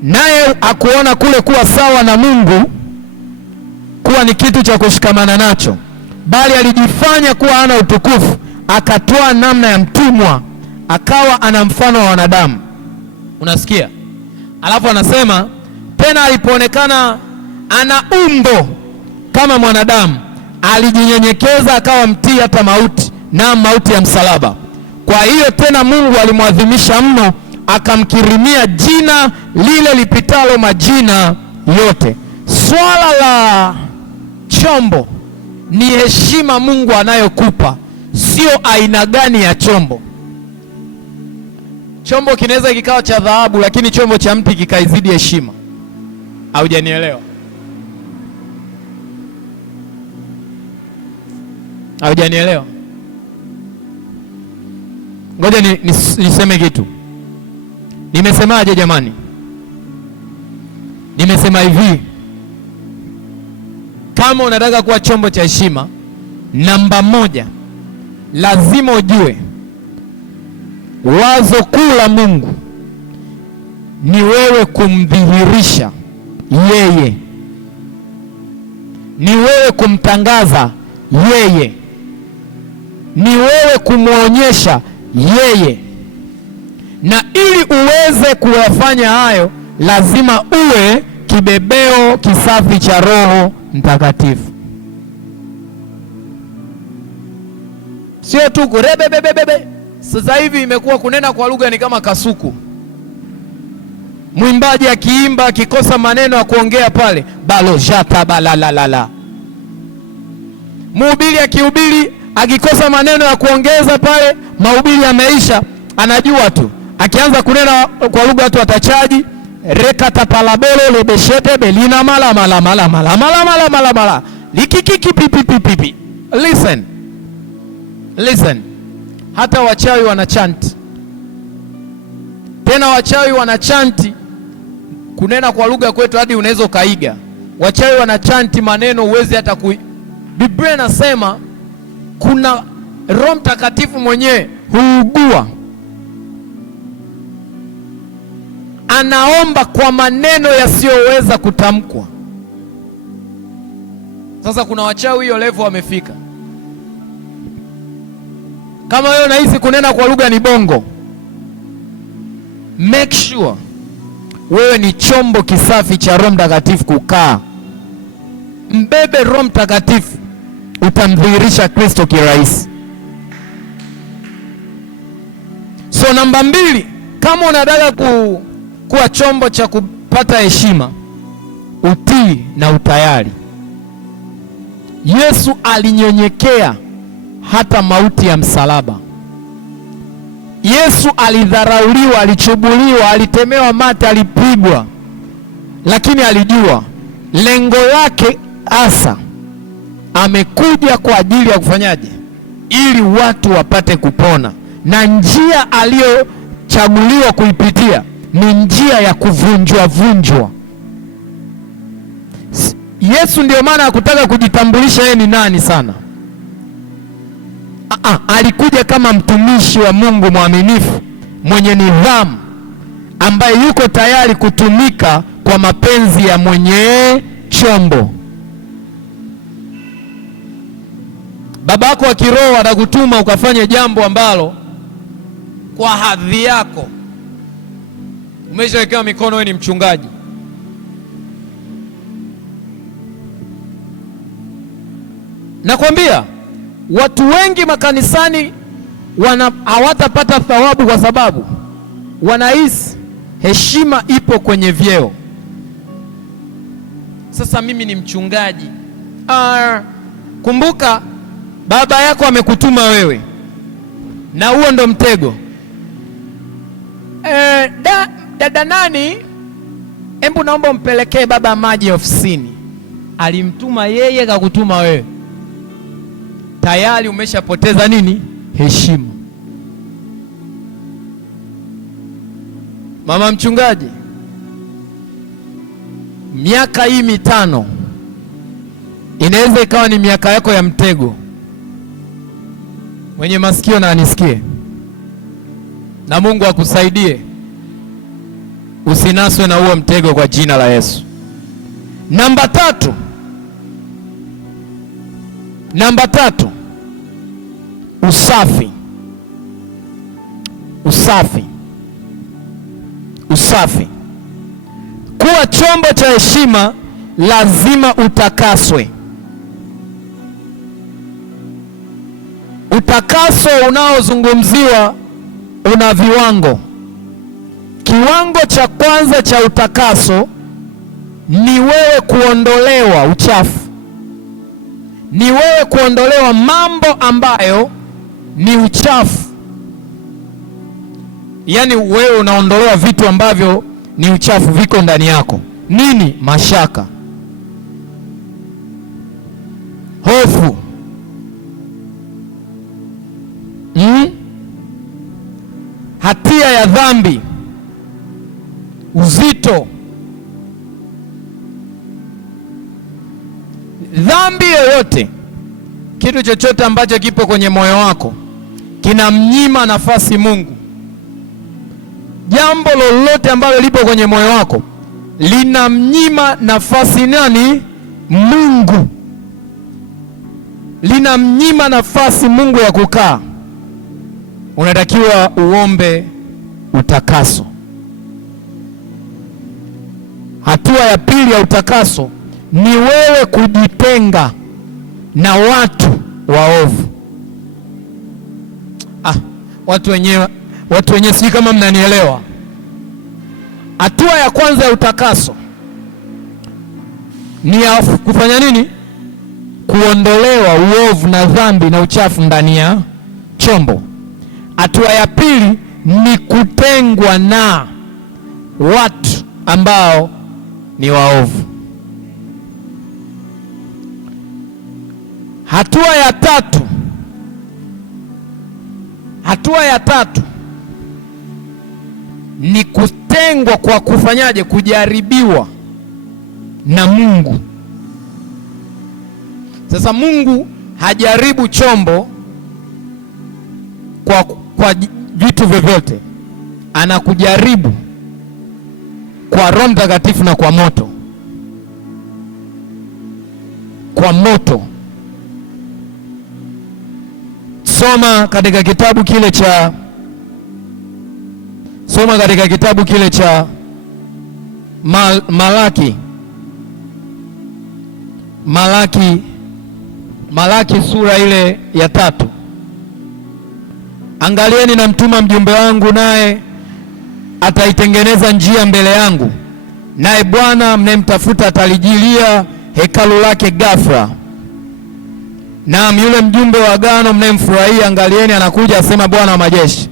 naye akuona kule kuwa sawa na Mungu kuwa ni kitu cha kushikamana nacho, bali alijifanya kuwa hana utukufu, akatoa namna ya mtumwa, akawa ana mfano wa wanadamu. Unasikia? Alafu anasema Tena alipoonekana ana umbo kama mwanadamu, alijinyenyekeza akawa mtii hata mauti, na mauti ya msalaba. Kwa hiyo tena Mungu alimwadhimisha mno, akamkirimia jina lile lipitalo majina yote. Swala la chombo ni heshima Mungu anayokupa, sio aina gani ya chombo. Chombo kinaweza kikawa cha dhahabu, lakini chombo cha mti kikaizidi heshima. Haujanielewa? Haujanielewa? Ngoja niseme kitu. Nimesemaje jamani? Nimesema hivi, kama unataka kuwa chombo cha heshima, namba moja, lazima ujue wazo kuu la Mungu ni wewe kumdhihirisha yeye, ni wewe kumtangaza yeye, ni wewe kumwonyesha yeye. Na ili uweze kuyafanya hayo, lazima uwe kibebeo kisafi cha Roho Mtakatifu. Sio tu kurebebebebe. Sasa hivi imekuwa kunena kwa lugha ni kama kasuku. Mwimbaji akiimba akikosa maneno ya kuongea pale, balojata balalalala. Mhubiri akihubiri akikosa maneno ya kuongeza pale, mahubiri yameisha, anajua tu. Akianza kunena kwa lugha watu watachaji, rekata palabelo lebeshete belina mala mala mala mala mala mala mala mala likikiki pipi pipi. Listen. Hata wachawi wanachanti. Tena wachawi wanachanti kunena kwa lugha kwetu hadi unaweza kaiga. Wachawi wanachanti maneno uwezi hata Biblia inasema kuna Roho Mtakatifu mwenyewe huugua, anaomba kwa maneno yasiyoweza kutamkwa. Sasa kuna wachawi hiyo level wamefika. Kama wewe unahisi kunena kwa lugha ni bongo, make sure wewe ni chombo kisafi cha Roho Mtakatifu kukaa. Mbebe Roho Mtakatifu, utamdhihirisha Kristo kirahisi. So namba 2, kama unataka kuwa chombo cha kupata heshima, utii na utayari. Yesu alinyenyekea hata mauti ya msalaba. Yesu alidharauliwa, alichubuliwa, alitemewa mate, alipigwa, lakini alijua lengo lake hasa. Amekuja kwa ajili ya kufanyaje? Ili watu wapate kupona, na njia aliyochaguliwa kuipitia ni njia ya kuvunjwa. Yesu ndio maana hakutaka kujitambulisha yeye ni nani sana. Alikuja kama mtumishi wa Mungu mwaminifu, mwenye nidhamu, ambaye yuko tayari kutumika kwa mapenzi ya mwenye chombo. Baba yako wa kiroho atakutuma ukafanye jambo ambalo kwa hadhi yako umeshawekewa mikono, wewe ni mchungaji. Nakwambia watu wengi makanisani hawatapata thawabu kwa sababu wanahisi heshima ipo kwenye vyeo. Sasa mimi ni mchungaji. Kumbuka baba yako amekutuma wewe, na huo ndo mtego. Dada nani, hebu naomba umpelekee baba maji ofisini. Alimtuma yeye, kakutuma wewe. Tayari umeshapoteza nini? Heshima. Mama mchungaji, miaka hii 5 inaweza ikawa ni miaka yako ya mtego. Mwenye masikio na anisikie, na Mungu akusaidie usinaswe na huo mtego kwa jina la Yesu. Namba 3, usafi. Kuwa chombo cha heshima lazima utakaswe. Utakaso unaozungumziwa una viwango. Kiwango cha kwanza cha utakaso ni wewe kuondolewa uchafu, ni wewe kuondolewa mambo ambayo ni uchafu. Yaani wewe unaondolewa vitu ambavyo ni uchafu, viko ndani yako. Nini? Mashaka, hofu, hatia ya dhambi, uzito. Dhambi yoyote, kitu chochote ambacho kipo kwenye moyo wako kinamnyima nafasi Mungu. Jambo lolote ambalo lipo kwenye moyo wako linamnyima nafasi nani? Mungu. Linamnyima nafasi Mungu ya kukaa. Unatakiwa uombe utakaso. Hatua ya pili ya utakaso ni wewe kujitenga na watu waovu. Watu wenyewe sijui kama mnanielewa. Hatua ya kwanza ya utakaso ni ya kufanya nini? Kuondolewa uovu na dhambi na uchafu ndani ya chombo. Hatua ya pili ni kutengwa na watu ambao ni waovu. Hatua ya tatu ni kutengwa kwa kufanyaje? Kujaribiwa na Mungu. Sasa Mungu hajaribu chombo kwa vitu vyovyote, anakujaribu kwa Roho Mtakatifu na kwa moto. Kwa moto. Soma katika kitabu kile cha Malaki sura ile ya 3. Angalieni, namtuma mjumbe wangu, naye ataitengeneza njia mbele yangu, naye Bwana mnayemtafuta atalijilia hekalu lake ghafla. Naam, yule mjumbe wa agano mnayemfurahia, angalieni anakuja, asema Bwana wa majeshi.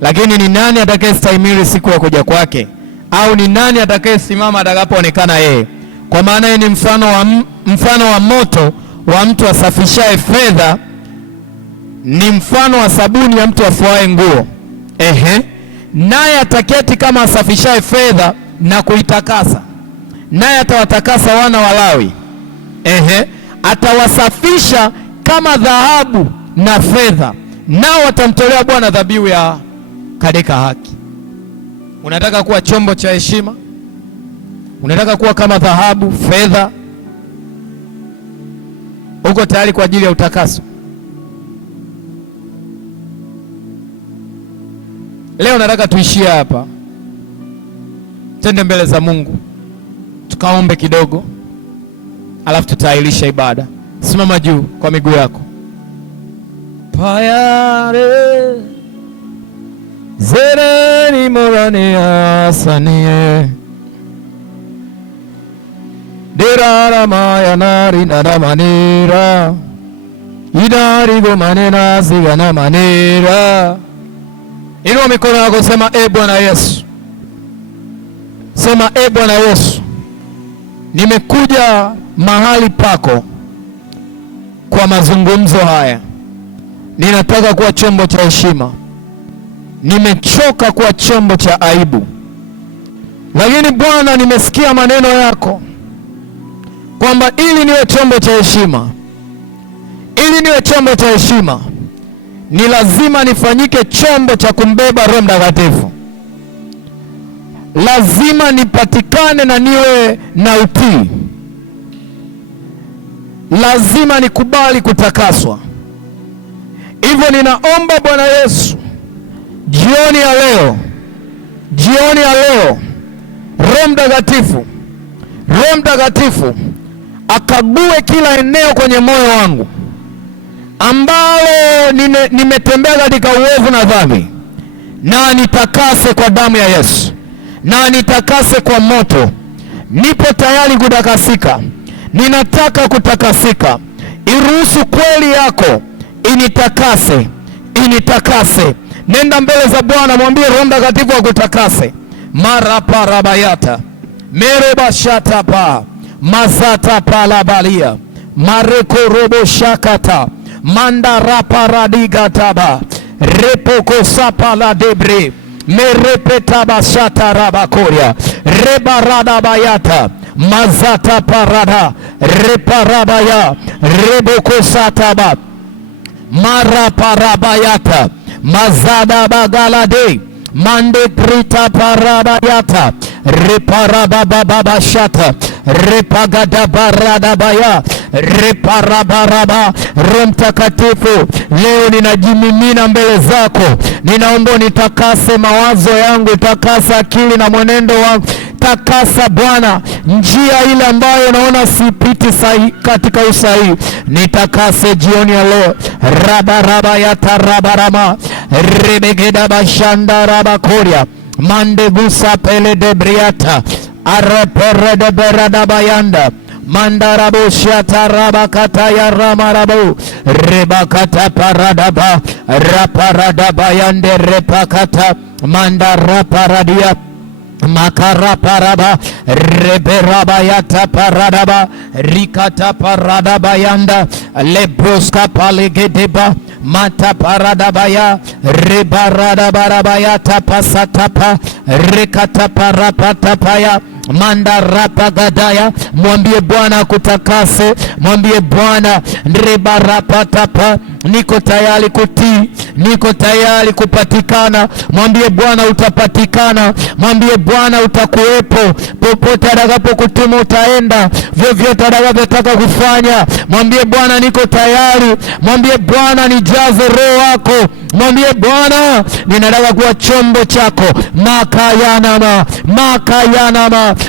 Lakini ni nani atakayestahimili siku ya kuja kwake? Au ni nani atakayesimama atakapoonekana yeye? Kwa maana yeye ni mfano wa moto wa mtu asafishaye fedha, ni mfano wa sabuni ya mtu afuaye nguo. Naye ataketi kama asafishaye fedha na kuitakasa, naye atawatakasa wana wa Lawi. Atawasafisha kama dhahabu na fedha, nao watamtolea Bwana dhabihu ya katika haki. Unataka kuwa chombo cha heshima? Unataka kuwa kama dhahabu, fedha? Uko tayari kwa ajili ya utakaso? Leo nataka tuishie hapa, tende mbele za Mungu tukaombe kidogo, alafu tutailisha ibada. Simama juu kwa miguu yako. Payare zereni morane asanie derara maya nari nada manera idari go manena zigana manera. Inua mikono yako, sema Bwana Yesu. Sema Bwana Yesu, nimekuja mahali pako kwa mazungumzo haya. Ninataka kuwa chombo cha heshima. Nimechoka kuwa chombo cha aibu. Lakini Bwana, nimesikia maneno yako kwamba ili niwe chombo cha heshima, ni lazima nifanyike chombo cha kumbeba Roho Mtakatifu. Lazima nipatikane na niwe na utii. Lazima nikubali kutakaswa. Hivyo ninaomba Bwana Yesu, jioni ya leo Roho Mtakatifu akague kila eneo kwenye moyo wangu ambalo nimetembea katika uovu na dhambi, na nitakase kwa damu ya Yesu, na nitakase kwa moto. Nipo tayari kutakasika, ninataka kutakasika. Iruhusu kweli yako initakase. Nenda mbele za Bwana, mwambie Roho Mtakatifu akutakase. Maraparabayata merebashatapa mazata palabalia mareko robo shakata mandaraparadigataba repokosapala debre merepetabashatarabakoria rebaradabayata mazata parada reparabaya rebokosataba maraparabayata mazada bagalade mande prita parabayata reparabababashata repagadabaradabaya reparabaraba. Roho Mtakatifu, leo ninajimimina mbele zako, ninaomba nitakase mawazo yangu, takasa akili na mwenendo wangu, takasa Bwana njia ile ambayo naona sipiti sahihi katika usahihi, nitakase jioni ya leo. Rabaraba ya tarabarama rebegeda bashanda rabakoria mandebusa pele debriata arapere de berada bayanda mandarabo shata rabakata ya ramarabo rebakata paradaba raparadaba yande repakata mandaraparadia makara paraba reberaba yata paradaba rikata paradaba yanda lebroska palegedeba mata paradabaya rebaradaba tapasatapa rekata parapatapaya mandarapa gadaya. Mwambie Bwana kutakase, mwambie Bwana rebarapatapa, niko tayari kutii, niko tayari kupatikana. Mwambie Bwana utapatikana, mwambie Bwana utakuwepo popote atakapokutuma utaenda, vyovyote atakavyotaka kufanya. Mwambie Bwana niko tayari, mwambie Bwana nijaze Roho wako, mwambie Bwana ninataka kuwa chombo chako.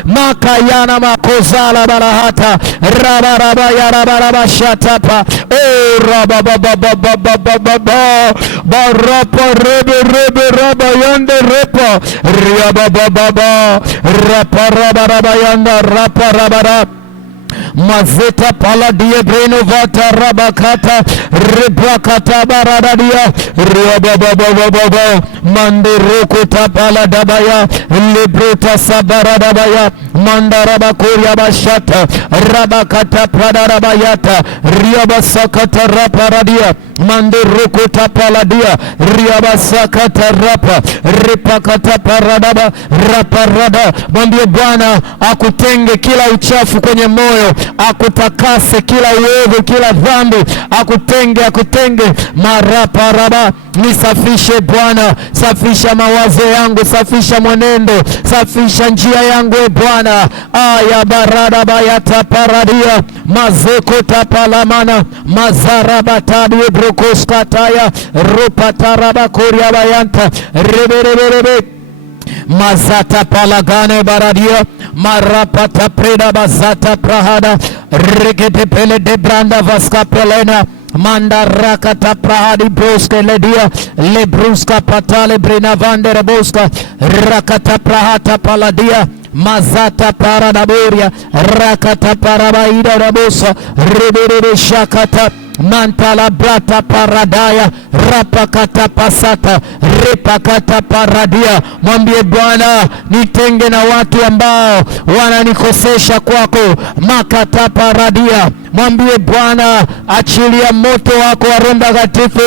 makayanama kozala barahata rabarabaya rabarabashatapa rabababababababa barapa rebe rabayande repa riabababa rapa rabarabayanda rapa rabara mazeta paladie breno vata rabakata rebrakata baradadia riabababababa mandiruku tapala dabaya librota sabaradabaya mandarabakuria bashata rabakata pradarabayata riabasakata raparadia mandiruku tapaladia riabasakata rapa ripakata paradaba raparada. Mwambie Bwana akutenge kila uchafu kwenye moyo, akutakase kila uovu, kila dhambi, akutenge maraparaba. Nisafishe Bwana, safisha mawazo yangu, safisha mwenendo, safisha njia yangu Bwana. Aya barada bayata paradia mazeko tapalamana mazarabatadi brokoskataya rupataraba koria bayanta reberebe mazata palagane baradia marapata preda bazata prahada regete pele de branda vaska pelena mandarakata prahadi broske ledia lebruska patale brina vandere boska rakata prahata paladia mazata paradaboria rakata parabaida rabosa rebere shakata mantala brata paradaya rapakata pasata repakata paradia. Mwambie Bwana nitenge na watu ambao wananikosesha kwako, makata paradia. Mwambie Bwana achilia moto wako wa Roho Mtakatifu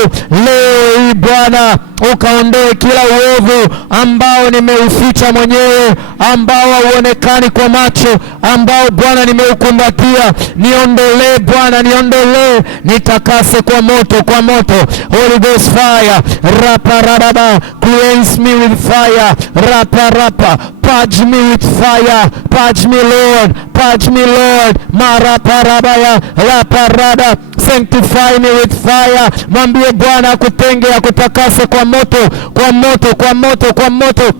leo hii Bwana, ukaondoe kila uovu ambao nimeuficha mwenyewe, ambao hauonekani kwa macho, ambao Bwana nimeukumbatia. Niondolee Bwana, niondolee, nitakase kwa moto, kwa moto. Holy Ghost fire, rapa rababa, cleanse me with fire, rapa rapa, purge me with fire, purge me Lord, purge me Lord, marapa rabaya, rapa rada, sanctify me with fire. Mwambie Bwana akutenge, akutakase kwa moto, kwa moto, kwa moto, kwa moto.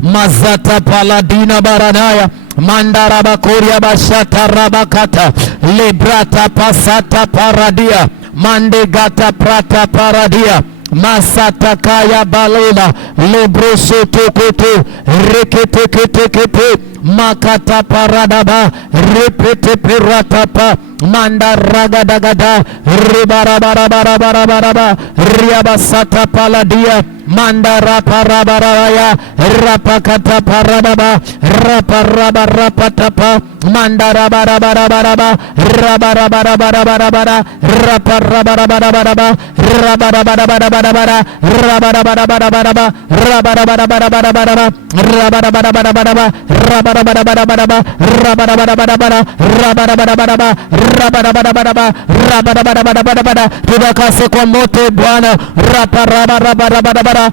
mazata paladina baranaya mandaraba koria bashata rabakata lebrata pasata paradia mandegata prata paradia masata kaya balela lebroso tokoto reketekete makata paradaba repete peratapa mandaragadagada ribarabarabarabarabaraba riabasata paladia mandara parabaraya rapakata paradaba raparabarapatapa mandara barabarabaraba rabarabarabarabara raparabarabarabara rabarabarabarabara rabarabarabarabara rabarabarabarabara rabarabarabarabara rabarabarabarabara rabarabarabarabara rabarabarabarabara tudakase kwa moto Bwana rabarabarabarabara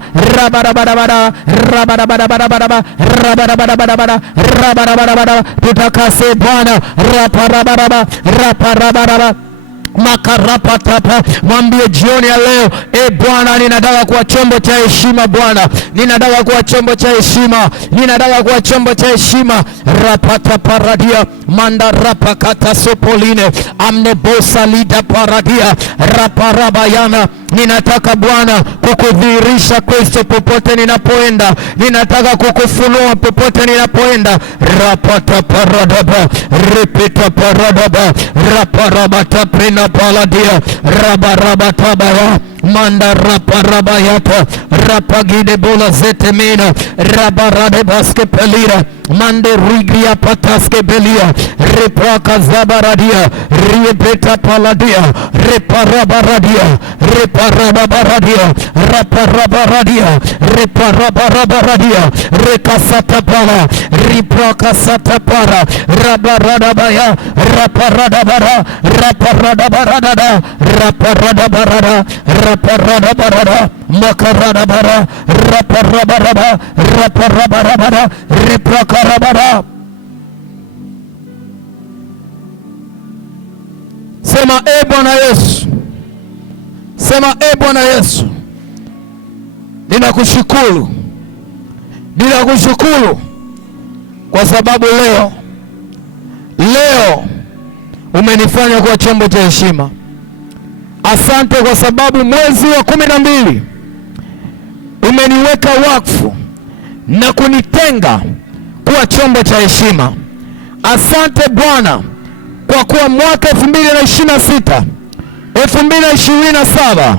tutakase Bwana makarapatapa. Mwambie jioni ya leo, Bwana, ninataka kuwa chombo cha heshima. Bwana, ninataka kuwa chombo cha heshima, ninataka kuwa chombo cha heshima. Rapata paradia manda rapakata sopoline amnebosa lida paradia raparabayana. Ninataka Bwana kukudhihirisha Kristo popote ninapoenda, ninataka kukufunua popote ninapoenda. Rapata paradaba repita paradaba raparabata prina paladia rabarabatabaya manda raparabayata rapagide bola zetemena rabarade baske pelira mande rigria pataske belia repraka zabaradia riebeta paladia reparabaradia reparabaradia raparabaradia reparabaradia rekasata pala ripraka sata para rabaradabaya raparadabara raparadabarada raparadabarada raparadabarada makaradabara raparabaraba raparabarabara riprakarabara. Sema Bwana Yesu, sema Bwana Yesu, ninakushukuru, ninakushukuru kwa sababu leo umenifanya kuwa chombo cha heshima. Asante kwa sababu mwezi wa 12 umeniweka wakfu na kunitenga kuwa chombo cha heshima. Asante Bwana kwa kuwa mwaka 2026, 2027,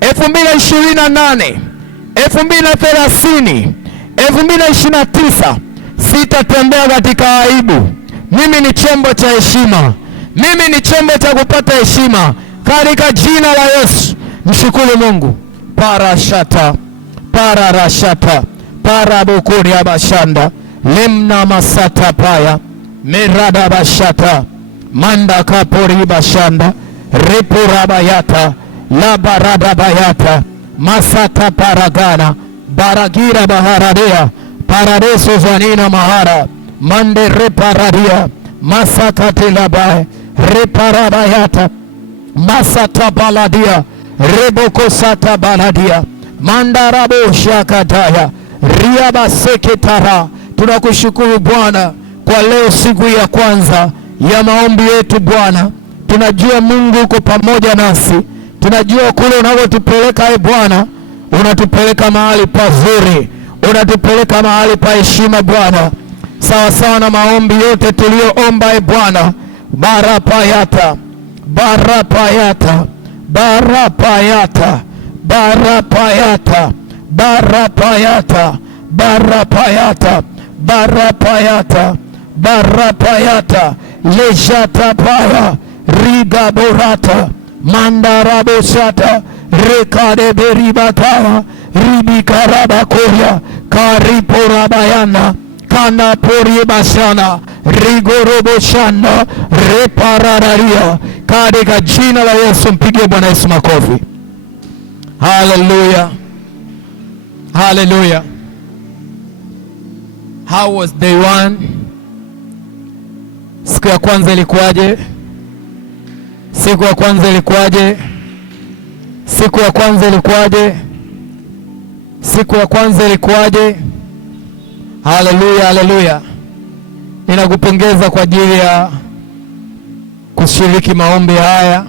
2028, 2030, 2029 sitatembea katika aibu. Mimi ni chombo cha heshima, mimi ni chombo cha kupata heshima katika jina la Yesu. Mshukuru Mungu. Parashata pararashata parabukuri abashanda lemna masata paya merada bashata manda kapori bashanda repurabayata labarada bayata masata paragana baragira baharadea paradeso zanina mahara mande reparadia masata tilabae reparabayata masata baladia reboko sata baladia mandarabo shakataya riaba seketara. Tunakushukuru Bwana kwa leo, siku ya kwanza ya maombi yetu Bwana. Tunajua Mungu uko pamoja nasi, tunajua kule unakotupeleka Bwana, unatupeleka mahali pazuri, unatupeleka mahali pa heshima Bwana, sawa sawa na maombi yote tuliyoomba Bwana. Barapayata barapayata barapayata barapayata barapayata barapayata barapayata barapayata lejata paya rigaborata mandarabosata rekadeberibataya ribikarabakoya kariporabayana kanaporiebashana rigoroboshana reparararia. Katika jina la Yesu mpigie Bwana Yesu makofi. Hallelujah. Hallelujah. How was day 1? Siku ya kwanza ilikuwaje? Siku ya kwanza ilikuwaje? Siku ya kwanza ilikuwaje? Siku ya kwanza ilikuwaje? Haleluya, haleluya. Ninakupongeza kwa ajili ya kushiriki maombi haya.